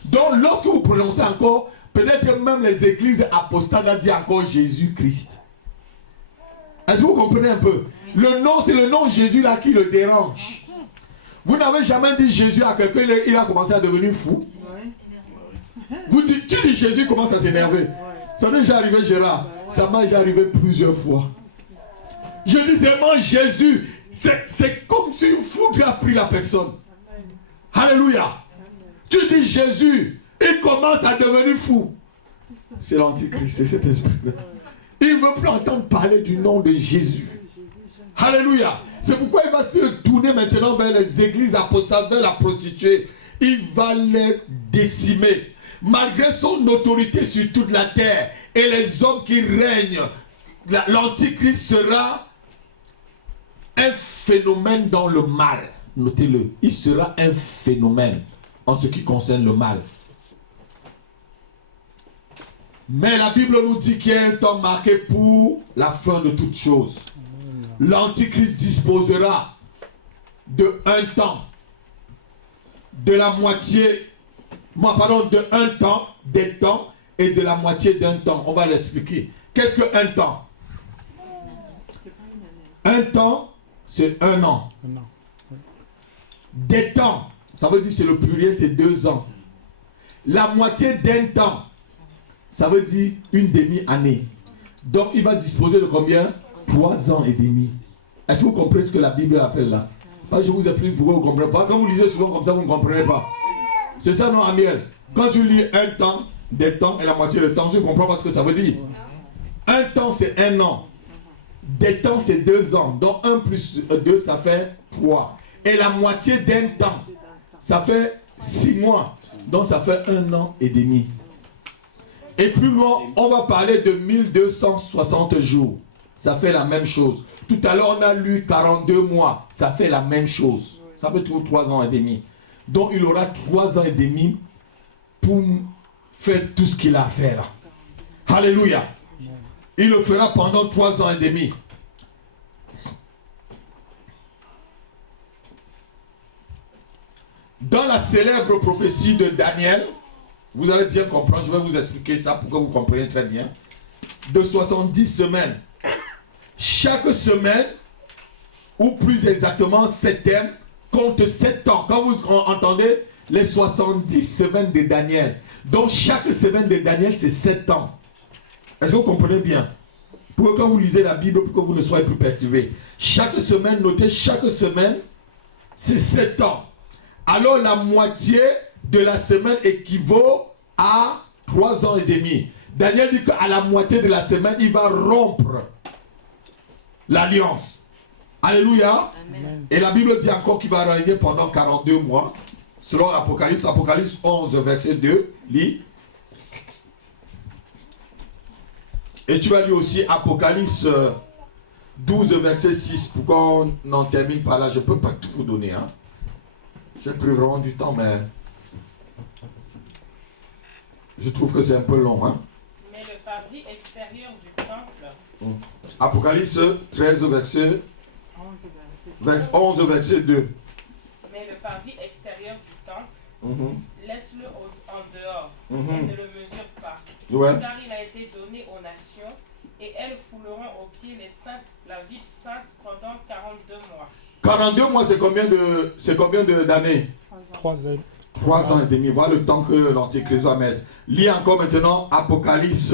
Donc lorsque vous prononcez encore, peut-être même les églises apostates ont dit encore Jésus-Christ. Est-ce que vous comprenez un peu? Le nom, c'est le nom Jésus là qui le dérange. Vous n'avez jamais dit Jésus à quelqu'un, il a commencé à devenir fou. Vous dites, tu dis Jésus, commence à s'énerver. Ça m'est déjà arrivé, Gérard. Ça m'est déjà arrivé plusieurs fois. Je dis seulement Jésus. C'est comme si une foudre a pris la personne. Alléluia. Tu dis Jésus, il commence à devenir fou. C'est l'antichrist, c'est cet esprit-là. Il ne veut plus entendre parler du nom de Jésus. Alléluia. C'est pourquoi il va se tourner maintenant vers les églises apostates, vers la prostituée. Il va les décimer. Malgré son autorité sur toute la terre et les hommes qui règnent, l'antichrist sera un phénomène dans le mal. Notez-le. Il sera un phénomène en ce qui concerne le mal. Mais la Bible nous dit qu'il y a un temps marqué pour la fin de toutes choses. L'antichrist disposera de un temps, de la moitié, de un temps, des temps et de la moitié d'un temps. On va l'expliquer. Qu'est-ce qu'un temps? Un temps, c'est un an. Des temps, ça veut dire c'est le pluriel, c'est 2 ans. La moitié d'un temps, ça veut dire une demi-année. Donc il va disposer de combien? 3 ans et demi. Est-ce que vous comprenez ce que la Bible appelle là? Je vous explique pourquoi vous ne comprenez pas. Quand vous lisez souvent comme ça, vous ne comprenez pas. C'est ça, non, Amiel? Quand tu lis un temps, des temps et la moitié de temps, tu comprends pas ce que ça veut dire. Un temps, c'est 1 an. Des temps, c'est 2 ans. Donc 1 plus 2, ça fait 3. Et la moitié d'un temps, ça fait 6 mois. Donc ça fait 1 an et demi. Et plus loin, on va parler de 1260 jours. Ça fait la même chose. Tout à l'heure, on a lu 42 mois. Ça fait la même chose. Ça fait 3 ans et demi. Donc il aura 3 ans et demi pour faire tout ce qu'il a à faire. Alléluia. Il le fera pendant 3 ans et demi. Dans la célèbre prophétie de Daniel, vous allez bien comprendre, je vais vous expliquer ça pour que vous compreniez très bien. De 70 semaines. Chaque semaine, ou plus exactement 7 thèmes, compte 7 ans. Quand vous entendez les 70 semaines de Daniel, donc chaque semaine de Daniel, c'est 7 ans. Est-ce que vous comprenez bien? Pour que quand vous lisez la Bible, pour que vous ne soyez plus perturbés. Chaque semaine, notez, chaque semaine, c'est 7 ans. Alors la moitié de la semaine équivaut à 3 ans et demi. Daniel dit qu'à la moitié de la semaine, il va rompre l'alliance. Alléluia. Amen. Et la Bible dit encore qu'il va régner pendant 42 mois. Selon l'Apocalypse, Apocalypse 11, verset 2, lis. Et tu vas lire aussi Apocalypse 12, verset 6, pour qu'on en termine par là. Je ne peux pas tout vous donner. Hein. J'ai pris vraiment du temps, mais je trouve que c'est un peu long. Hein. Mais le parvis extérieur du temple. Apocalypse 13, verset 11, verset 2. Mais le parvis extérieur du temple, Mhm. laisse-le en dehors et Mhm. ne le mesure pas. Ouais. Car il a été donné aux nations et elles fouleront aux pieds la ville sainte pendant 42 mois. 42 mois, c'est combien d'années? 3 ans. 3 ans et demi. Voilà le temps que l'Antichrist va mettre. Lis encore maintenant Apocalypse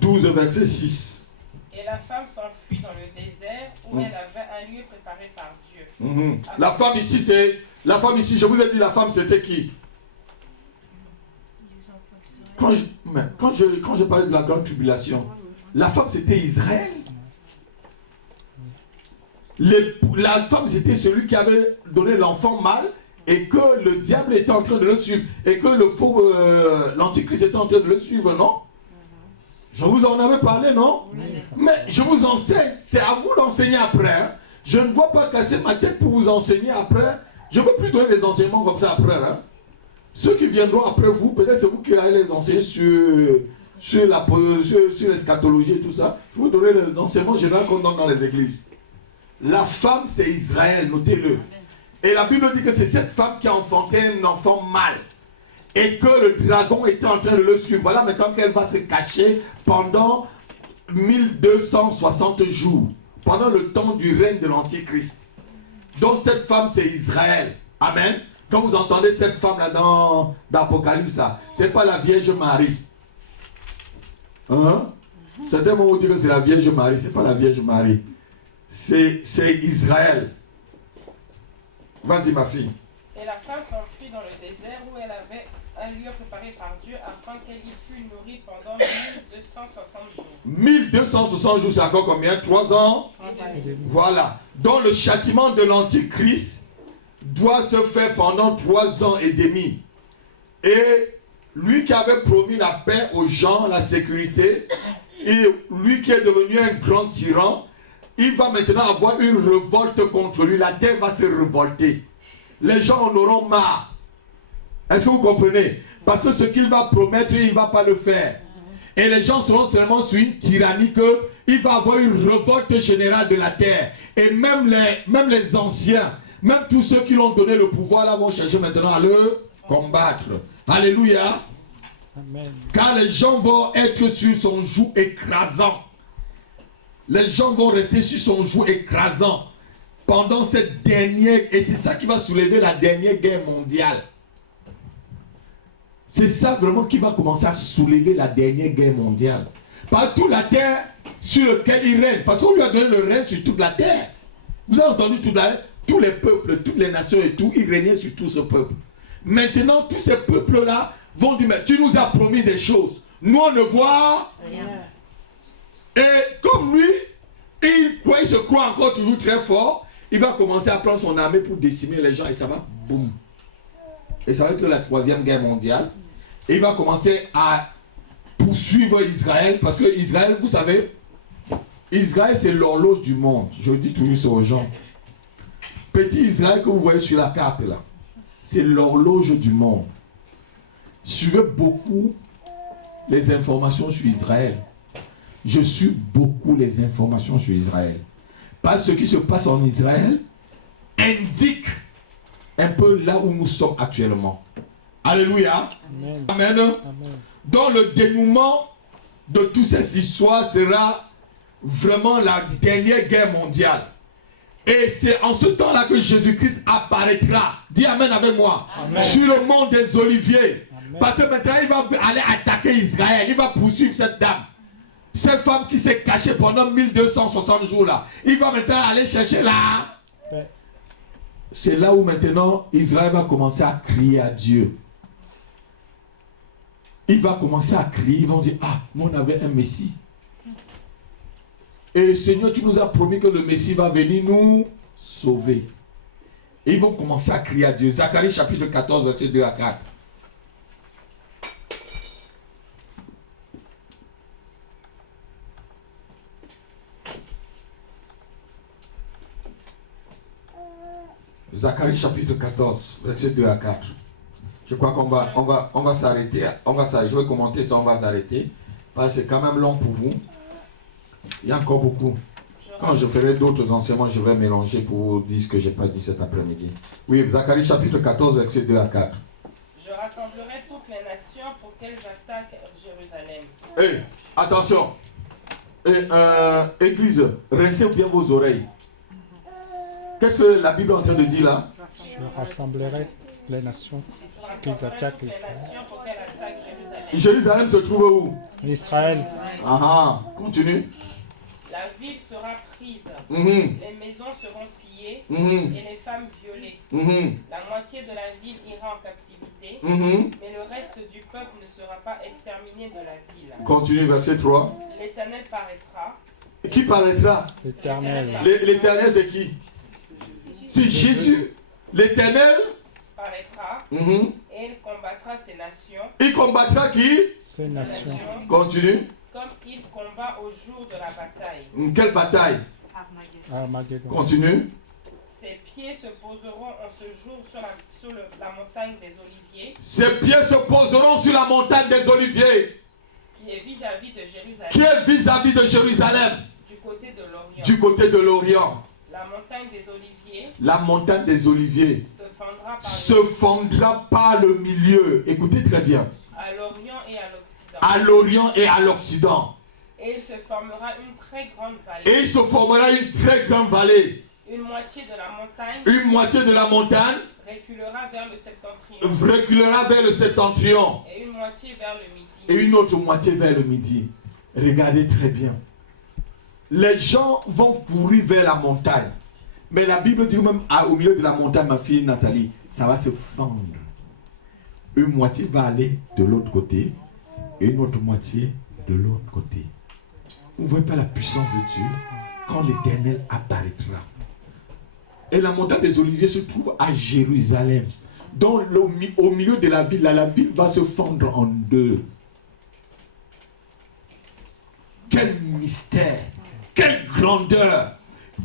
12, verset 6. Et la femme s'enfuit dans le désert où elle avait un lieu préparé par Dieu. Mhm. La femme ici, je vous ai dit, la femme, c'était qui? Quand je parlais de la grande tribulation, la femme, c'était Israël. La femme, c'était celui qui avait donné l'enfant mâle et que le diable était en train de le suivre et que l'Antichrist était en train de le suivre, non? Je vous en avais parlé, non? Oui. Mais je vous enseigne, c'est à vous d'enseigner après. Hein. Je ne dois pas casser ma tête pour vous enseigner après. Je ne veux plus donner des enseignements comme ça après. Hein. Ceux qui viendront après vous, peut-être c'est vous qui allez les enseigner sur l'eschatologie et tout ça. Je vais vous donner les enseignements généraux qu'on donne dans les églises. La femme, c'est Israël, notez-le. Et la Bible dit que c'est cette femme qui a enfanté un enfant mâle. Et que le dragon était en train de le suivre. Voilà maintenant qu'elle va se cacher pendant 1260 jours. Pendant le temps du règne de l'Antichrist. Donc cette femme, c'est Israël. Amen. Quand vous entendez cette femme-là dans l'Apocalypse, ce n'est pas la Vierge Marie. Hein? Certains vont vous dire que c'est la Vierge Marie. Ce n'est pas la Vierge Marie. C'est Israël. Vas-y, ma fille. Et la femme s'enfuit dans le désert où elle avait un lieu préparé par Dieu afin qu'elle y fût nourrie pendant 1260 jours. 1260 jours, c'est encore combien? 3 ans? Voilà. Donc le châtiment de l'Antichrist doit se faire pendant 3 ans et demi. Et lui qui avait promis la paix aux gens, la sécurité, et lui qui est devenu un grand tyran, il va maintenant avoir une révolte contre lui. La terre va se révolter. Les gens en auront marre. Est-ce que vous comprenez? Parce que ce qu'il va promettre, il ne va pas le faire. Et les gens seront seulement sur une tyrannie qu'il va avoir une révolte générale de la terre. Et même les anciens, même tous ceux qui l'ont donné le pouvoir, là, vont chercher maintenant à le combattre. Alléluia. Amen. Car les gens vont être sur son joug écrasant. Les gens vont rester sur son joug écrasant pendant cette dernière... Et c'est ça qui va soulever la dernière guerre mondiale. C'est ça vraiment qui va commencer à soulever la dernière guerre mondiale. Partout la terre sur laquelle il règne. Parce qu'on lui a donné le règne sur toute la terre. Vous avez entendu tous les peuples, toutes les nations et tout, il régnait sur tout ce peuple. Maintenant, tous ces peuples-là vont dire, mais tu nous as promis des choses. Nous, on ne voit Rien. Et comme lui, il se croit encore toujours très fort, il va commencer à prendre son armée pour décimer les gens et ça va, boum. Et ça va être la 3e guerre mondiale. Et il va commencer à poursuivre Israël, parce que Israël, vous savez, Israël c'est l'horloge du monde. Je dis toujours ça aux gens. Petit Israël que vous voyez sur la carte là, c'est l'horloge du monde. Suivez beaucoup les informations sur Israël. Je suis beaucoup les informations sur Israël. Parce que ce qui se passe en Israël indique un peu là où nous sommes actuellement. Alléluia. Amen. Amen. Amen. Donc le dénouement de toutes ces histoires sera vraiment la dernière guerre mondiale. Et c'est en ce temps-là que Jésus-Christ apparaîtra. Dis Amen avec moi. Amen. Sur le mont des Oliviers. Amen. Parce que maintenant il va aller attaquer Israël. Il va poursuivre cette dame. Cette femme qui s'est cachée pendant 1260 jours là. Il va maintenant aller chercher là. Paix. C'est là où maintenant Israël va commencer à crier à Dieu. Il va commencer à crier. Ils vont dire, ah, nous on avait un Messie. Et Seigneur, tu nous as promis que le Messie va venir nous sauver. Et ils vont commencer à crier à Dieu. Zacharie chapitre 14, verset 2 à 4. Zacharie chapitre 14, verset 2 à 4. Je crois qu'on va s'arrêter. Je vais commenter ça, on va s'arrêter. Parce que c'est quand même long pour vous. Il y a encore beaucoup. Je Quand je ferai d'autres enseignements, je vais mélanger pour dire ce que je n'ai pas dit cet après-midi. Oui, Zacharie chapitre 14, verset 2 à 4. Je rassemblerai toutes les nations pour qu'elles attaquent Jérusalem. Hé, attention. Église, rincez bien vos oreilles. Qu'est-ce que la Bible est en train de dire là? Je rassemblerai les nations Je qu'ils rassemblerai attaquent toutes les nations pour qu'elles attaquent Jérusalem. Jérusalem se trouve où? Israël. Ah ah, continue. La ville sera prise, Mhm, les maisons seront pillées mhm, et les femmes violées. mhm, La moitié de la ville ira en captivité, mhm. mais le reste du peuple ne sera pas exterminé de la ville. Continue, verset 3. L'Éternel paraîtra. Qui paraîtra? L'Éternel. L'éternel, c'est qui? C'est Jésus. L'éternel, Paraîtra mhm. et il combattra ces nations. Il combattra qui? Ces nations. Continue. Comme il combat au jour de la bataille. Quelle bataille? Armageddon. Continue. Ses pieds se poseront en ce jour sur la montagne des Oliviers, Ses pieds se poseront sur la montagne des Oliviers, qui est vis-à-vis de Jérusalem, qui est vis-à-vis de Jérusalem, du côté de l'Orient. du côté de l'Orient. La montagne des Oliviers La montagne des Oliviers se fendra par se fendra par le milieu. Écoutez très bien. à l'Orient et à l'Occident. À l'Orient et à l'Occident. Et il se formera une très grande Et vallée. il se formera une très grande vallée. Une moitié de la montagne Une moitié de la montagne reculera vers le septentrion reculera vers le septentrion. et une moitié vers le midi. Et une autre moitié vers le midi. Regardez très bien. Les gens vont courir vers la montagne. Mais la Bible dit même au milieu de la montagne, ma fille Nathalie, ça va se fendre. Une moitié va aller de l'autre côté et une autre moitié de l'autre côté. Vous ne voyez pas la puissance de Dieu quand l'Éternel apparaîtra. Et la montagne des Oliviers se trouve à Jérusalem. Au milieu de la ville, là, la ville va se fendre en deux. Quel mystère, quelle grandeur,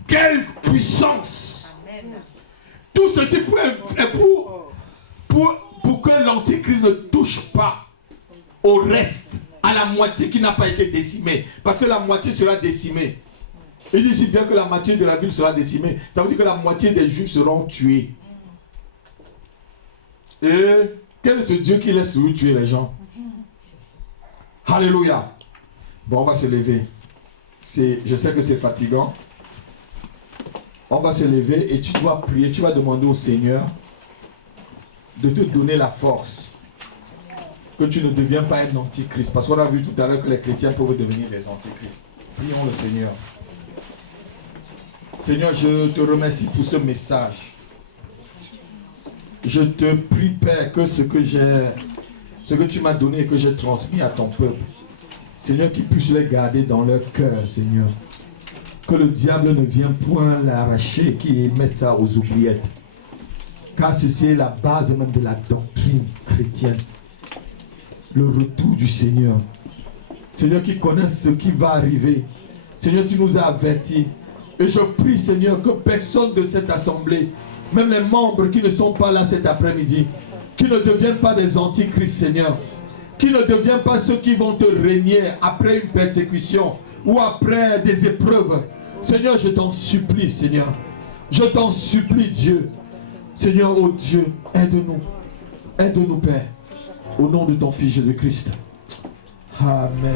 quelle puissance. Tout ceci pour que l'Antichrist ne touche pas au reste, à la moitié qui n'a pas été décimée. Parce que la moitié sera décimée. Il dit si bien que la moitié de la ville sera décimée. Ça veut dire que la moitié des Juifs seront tués. Et quel est ce Dieu qui laisse toujours tuer les gens? Alléluia. Bon, on va se lever. Je sais que c'est fatigant. On va se lever et tu dois prier. Tu vas demander au Seigneur de te donner la force. Que tu ne deviens pas un antichrist. Parce qu'on a vu tout à l'heure que les chrétiens peuvent devenir des antichrists. Prions le Seigneur. Seigneur, je te remercie pour ce message. Je te prie, Père, que ce que tu m'as donné et que j'ai transmis à ton peuple, Seigneur, qu'ils puissent les garder dans leur cœur, Seigneur. Que le diable ne vienne point l'arracher, qu'il mette ça aux oubliettes. Car ceci est la base même de la doctrine chrétienne. Le retour du Seigneur. Seigneur, qui connaissent ce qui va arriver. Seigneur, tu nous as avertis. Et je prie, Seigneur, que personne de cette assemblée, même les membres qui ne sont pas là cet après-midi, qui ne deviennent pas des antichrists, Seigneur, qui ne deviennent pas ceux qui vont te régner après une persécution ou après des épreuves. Seigneur, je t'en supplie, Seigneur. Je t'en supplie, Dieu. Seigneur, oh Dieu, aide-nous. Aide-nous, Père. Au nom de ton Fils Jésus-Christ. Amen.